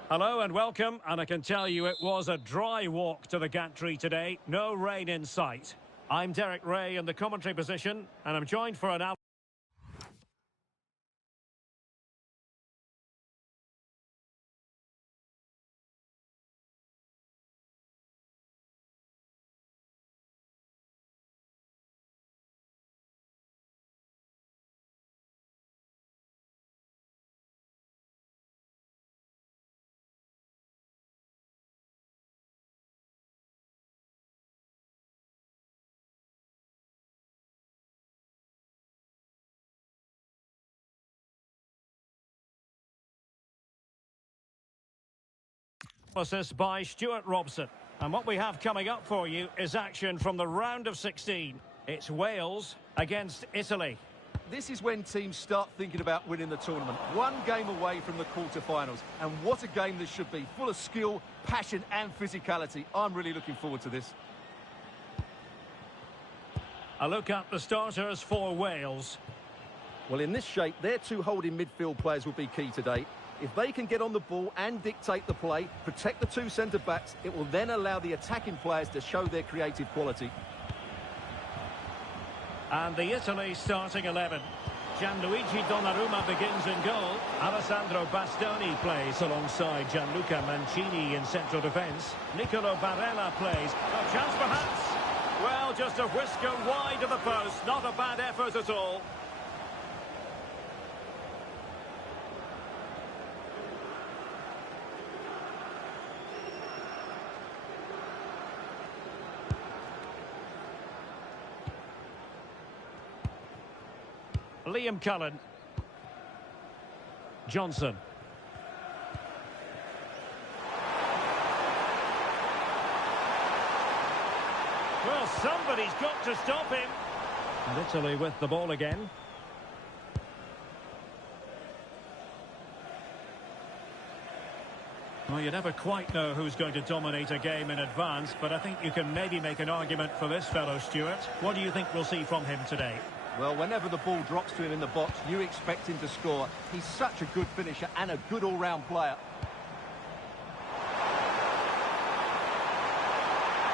Hello and welcome, and I can tell you it was a dry walk to the gantry today. No rain in sight. I'm Derek Ray in the commentary position, and I'm joined for an hour. Analysis by Stuart Robson. And what we have coming up for you is action from the round of 16. It's Wales against Italy. This is when teams start thinking about winning the tournament. One game away from the quarter-finals. And what a game this should be. Full of skill, passion and physicality. I'm really looking forward to this. A look at the starters for Wales. Well, in this shape, their two holding midfield players will be key today. If they can get on the ball and dictate the play, protect the two centre-backs, it will then allow the attacking players to show their creative quality. And the Italy starting 11. Gianluigi Donnarumma begins in goal. Alessandro Bastoni plays alongside Gianluca Mancini in central defence. Nicolo Barella plays. A chance perhaps? Well, just a whisker wide of the post. Not a bad effort at all. Liam Cullen. Johnson. Well, somebody's got to stop him. And Italy with the ball again. Well, you never quite know who's going to dominate a game in advance, but I think you can maybe make an argument for this fellow, Stuart. What do you think we'll see from him today? Well, whenever the ball drops to him in the box, you expect him to score. He's such a good finisher and a good all-round player.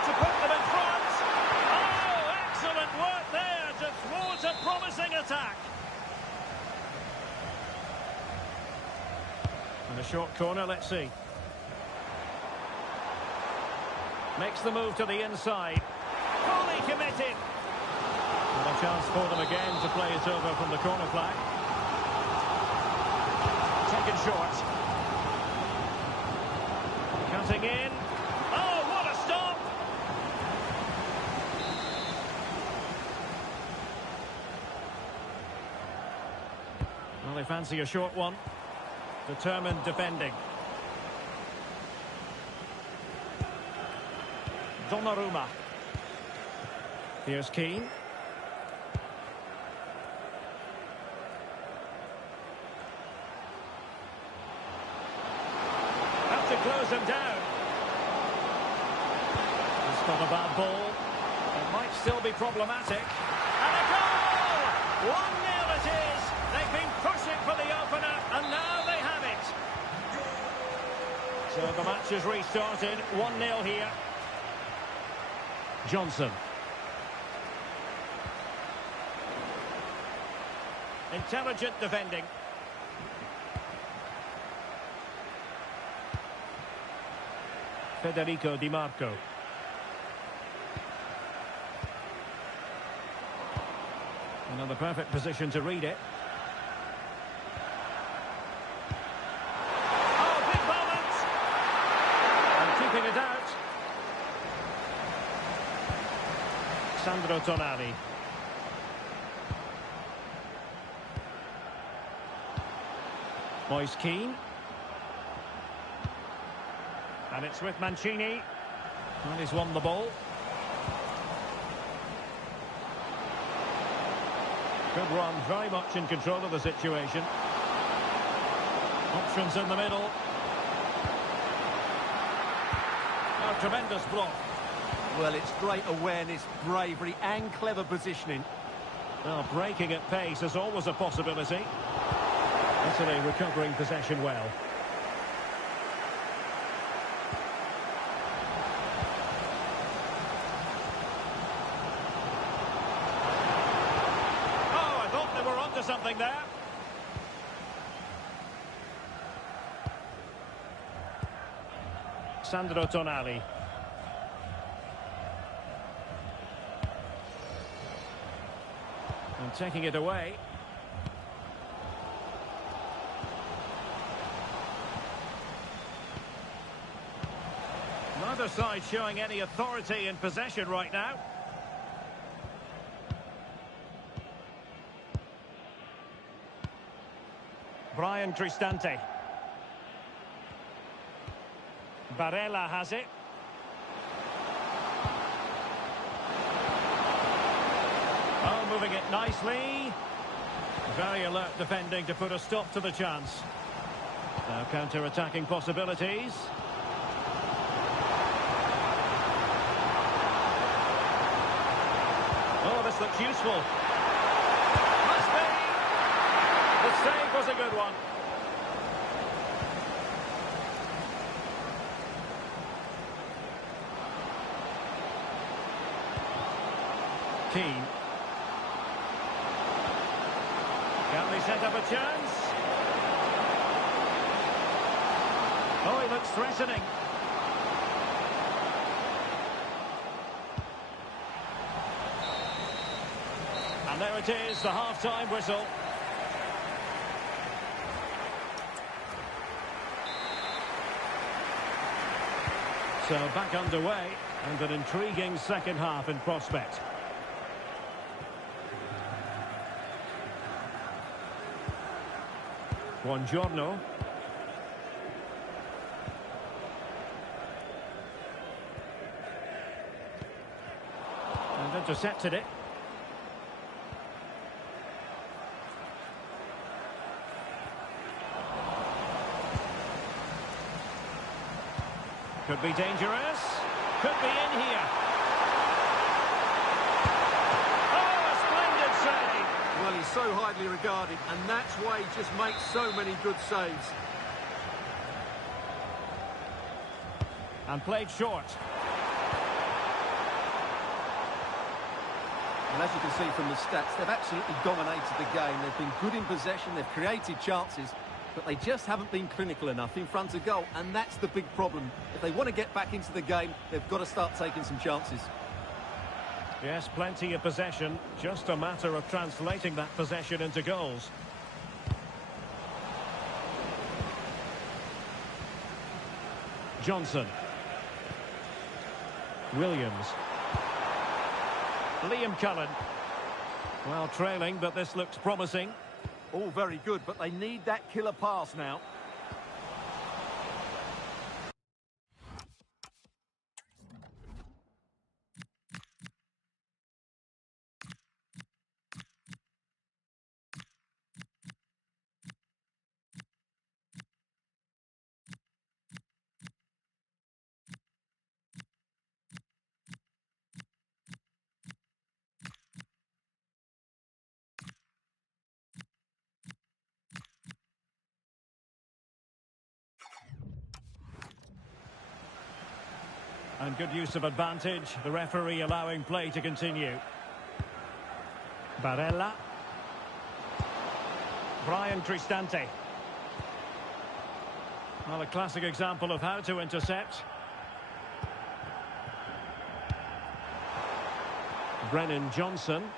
To put them in front. Oh, excellent work there to thwart a promising attack. And a short corner, let's see. Makes the move to the inside. Fully committed. And a chance for them again to play it over from the corner flag. Taken short. Cutting in. Oh, what a stop! Well, they fancy a short one. Determined defending. Donnarumma. Here's Keane. Have to close him down. It's not a bad ball. It might still be problematic. And a goal! 1-0 it is. They've been pushing for the opener, and now they have it. So the match is restarted. 1-0 here. Johnson. Intelligent defending. Federico Di Marco. Another perfect position to read it. Oh, big moment! And keeping it out. Sandro Tonali. Moise Keane. And it's with Mancini. And he's won the ball. Good run, very much in control of the situation. Options in the middle. Oh, tremendous block. Well, it's great awareness, bravery and clever positioning. Well, breaking at pace is always a possibility. Italy recovering possession well. Oh, I thought they were onto something there. Sandro Tonali. And taking it away. Neither side showing any authority in possession right now. Brian Cristante. Barella has it. Oh, moving it nicely. Very alert defending to put a stop to the chance. Now counter-attacking possibilities. Oh, this looks useful. Must be. The save was a good one. Keane. Can they set up a chance? Oh, he looks threatening. And there it is, the half-time whistle. So back underway, and an intriguing second half in prospect. Buongiorno. And intercepted it. Could be dangerous. Could be in here. Oh, a splendid save. Well, he's so highly regarded, and that's why he just makes so many good saves. And played short. And as you can see from the stats, they've absolutely dominated the game. They've been good in possession, they've created chances, but they just haven't been clinical enough in front of goal, and that's the big problem. If they want to get back into the game, they've got to start taking some chances. Yes, plenty of possession. Just a matter of translating that possession into goals. Johnson. Williams. Liam Cullen. Well, trailing, but this looks promising. All very good, but they need that killer pass now. And good use of advantage. The referee allowing play to continue. Barella. Brian Cristante. Well, a classic example of how to intercept. Brennan Johnson.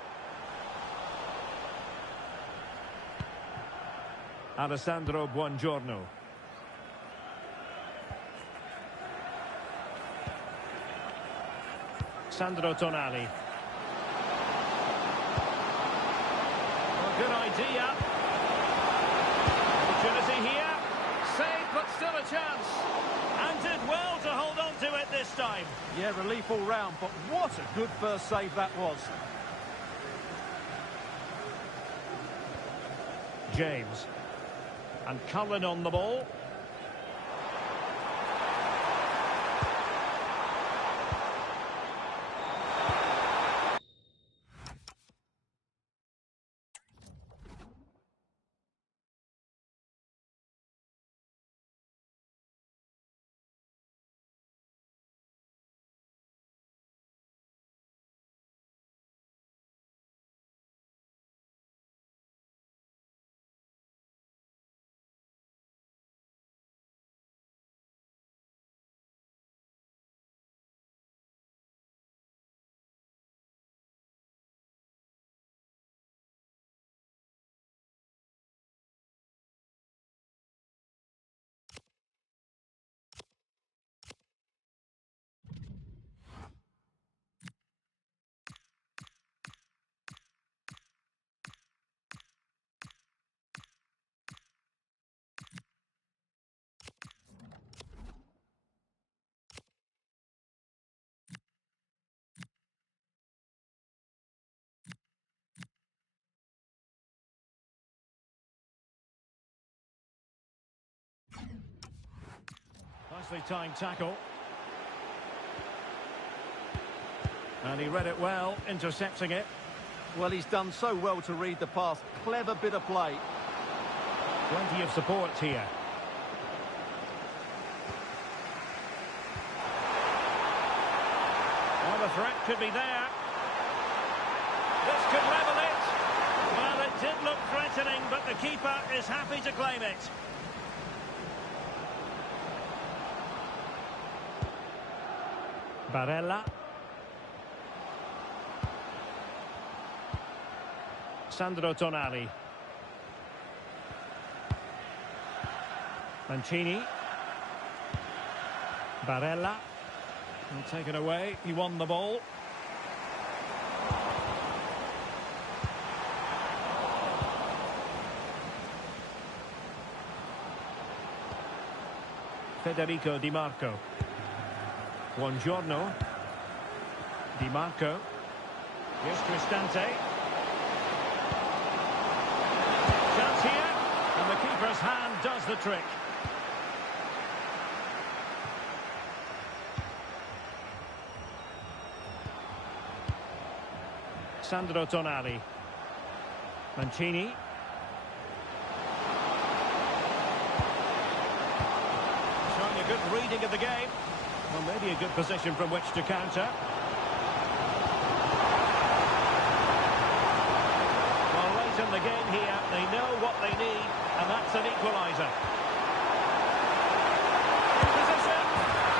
Alessandro Buongiorno. Sandro Tonali. Well, good idea. Opportunity here. Save, but still a chance. And did well to hold on to it this time. Yeah, relief all round, but what a good first save that was. James. And Cullen on the ball. Nicely timed tackle. And he read it well, intercepting it. Well, he's done so well to read the pass. Clever bit of play. Plenty of support here. Well, the threat could be there. This could level it. Well, it did look threatening, but the keeper is happy to claim it. Barella. Sandro Tonali. Mancini. Barella. He'll take it away. He won the ball. Federico Di Marco. Buongiorno. Di Marco. Here's Cristante. Chance here. And the keeper's hand does the trick. Sandro Tonali. Mancini. Showing a good reading of the game. Well, maybe a good position from which to counter. Well, late in the game here, they know what they need, and that's an equaliser. Position.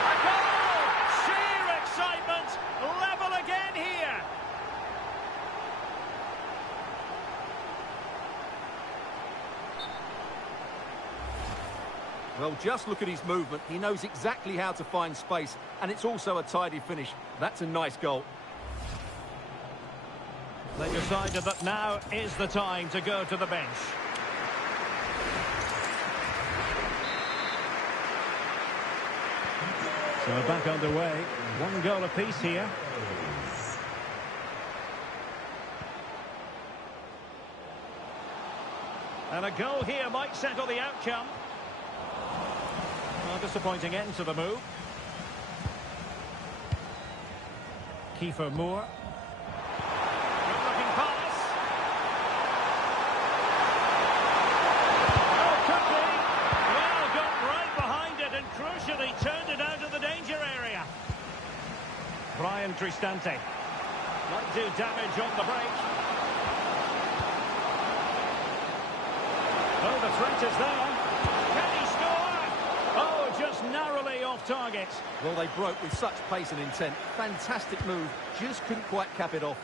A goal! Sheer excitement. Level again here. Well, just look at his movement. He knows exactly how to find space, and it's also a tidy finish. That's a nice goal. They decided that now is the time to go to the bench. So back underway. One goal apiece here. And a goal here might settle the outcome. Well, disappointing end to the move. Kiefer Moore. Good-looking pass. Oh, could be. Well, got right behind it and crucially turned it out of the danger area. Brian Cristante. Might do damage on the break. Oh, the threat is there. Can he score? Oh, just narrowly off target. Well, they broke with such pace and intent. Fantastic move. Just couldn't quite cap it off.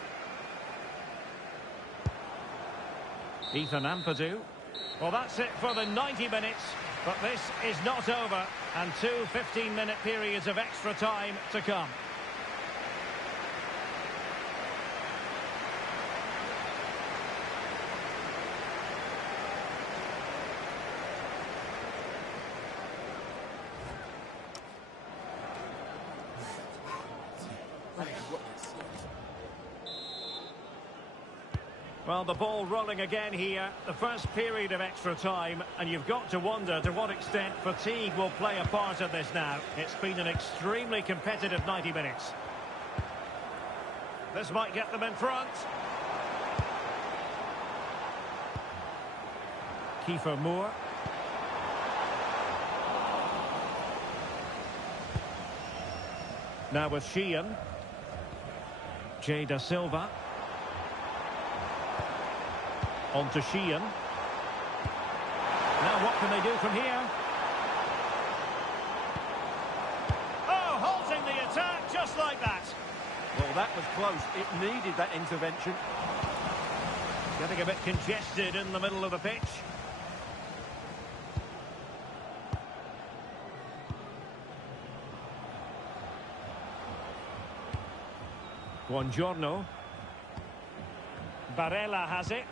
Ethan Ampadu. Well, that's it for the 90 minutes. But this is not over. And two 15-minute periods of extra time to come. Well, the ball rolling again here. The first period of extra time. And you've got to wonder to what extent fatigue will play a part in this now. It's been an extremely competitive 90 minutes. This might get them in front. Kiefer Moore. Now with Sheehan. Jay Da Silva. On to Sheehan. Now what can they do from here? Oh, halting the attack just like that. Well, that was close. It needed that intervention. Getting a bit congested in the middle of the pitch. Buongiorno. Barella has it.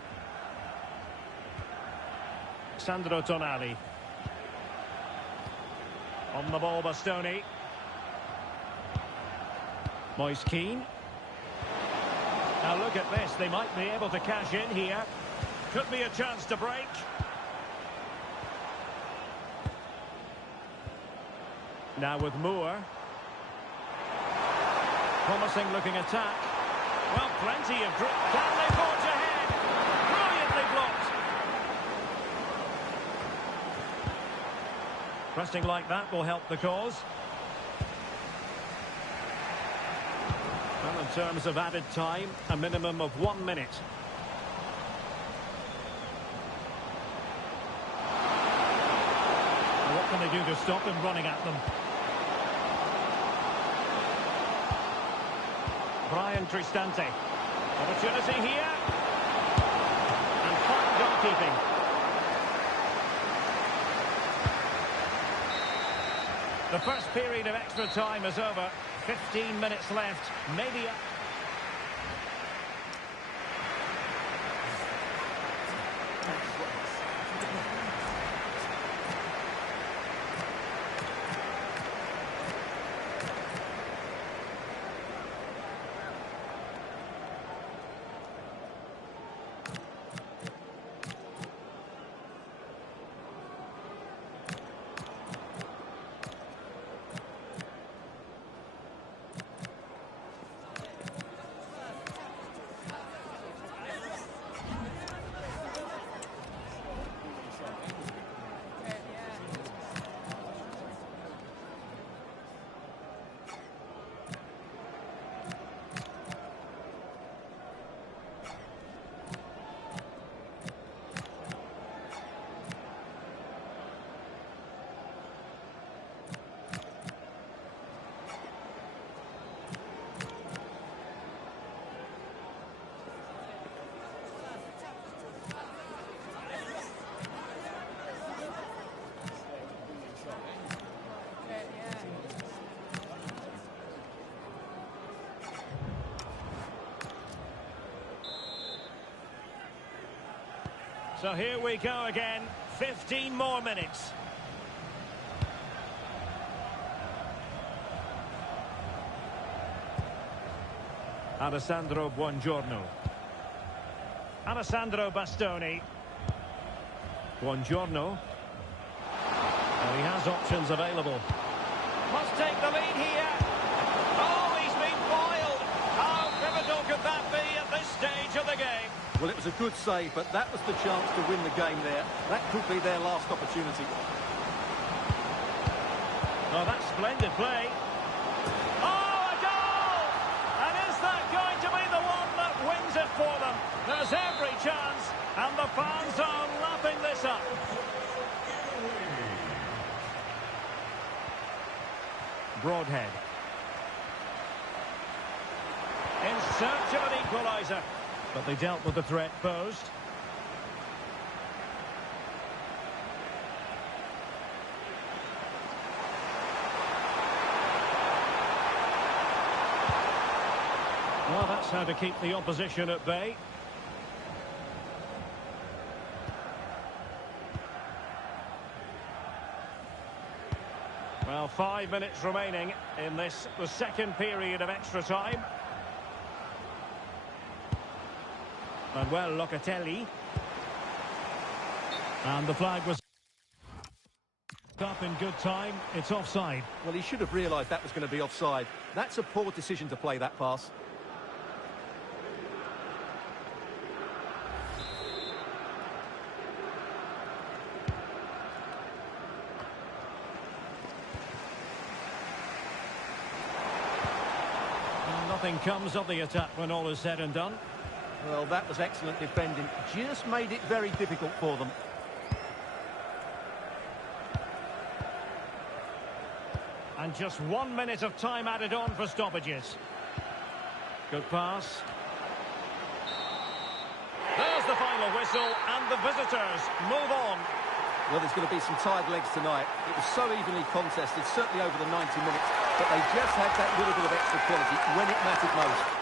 Sandro Tonali. On the ball, Bastoni. Moise Keane. Now look at this. They might be able to cash in here. Could be a chance to break. Now with Moore. Promising looking attack. Well, plenty of drip. Can they forge ahead? Brilliantly blocked. Pressing like that will help the cause. Well, in terms of added time, a minimum of 1 minute. What can they do to stop him running at them? Brian Cristante. Opportunity here. And fine goalkeeping. The first period of extra time is over. 15 minutes left. Maybe... So here we go again. 15 more minutes. Alessandro Buongiorno. Alessandro Bastoni. Buongiorno. And he has options available. Must take the lead here. Oh, he's been foiled. How pivotal could that be at this stage of the game? Well, it was a good save, but that was the chance to win the game there. That could be their last opportunity. Oh, that's splendid play. Oh, a goal! And is that going to be the one that wins it for them? There's every chance, and the fans are lapping this up. Broadhead. In search of an equaliser. But they dealt with the threat posed. Well, that's how to keep the opposition at bay. Well, 5 minutes remaining in this, the second period of extra time. Manuel Locatelli. And the flag was up in good time. It's offside. Well, he should have realised that was going to be offside. That's a poor decision to play that pass. And nothing comes of the attack when all is said and done. Well, that was excellent defending. Just made it very difficult for them. And just 1 minute of time added on for stoppages. Good pass. There's the final whistle, and the visitors move on. Well, there's going to be some tired legs tonight. It was so evenly contested, certainly over the 90 minutes, but they just had that little bit of extra quality when it mattered most.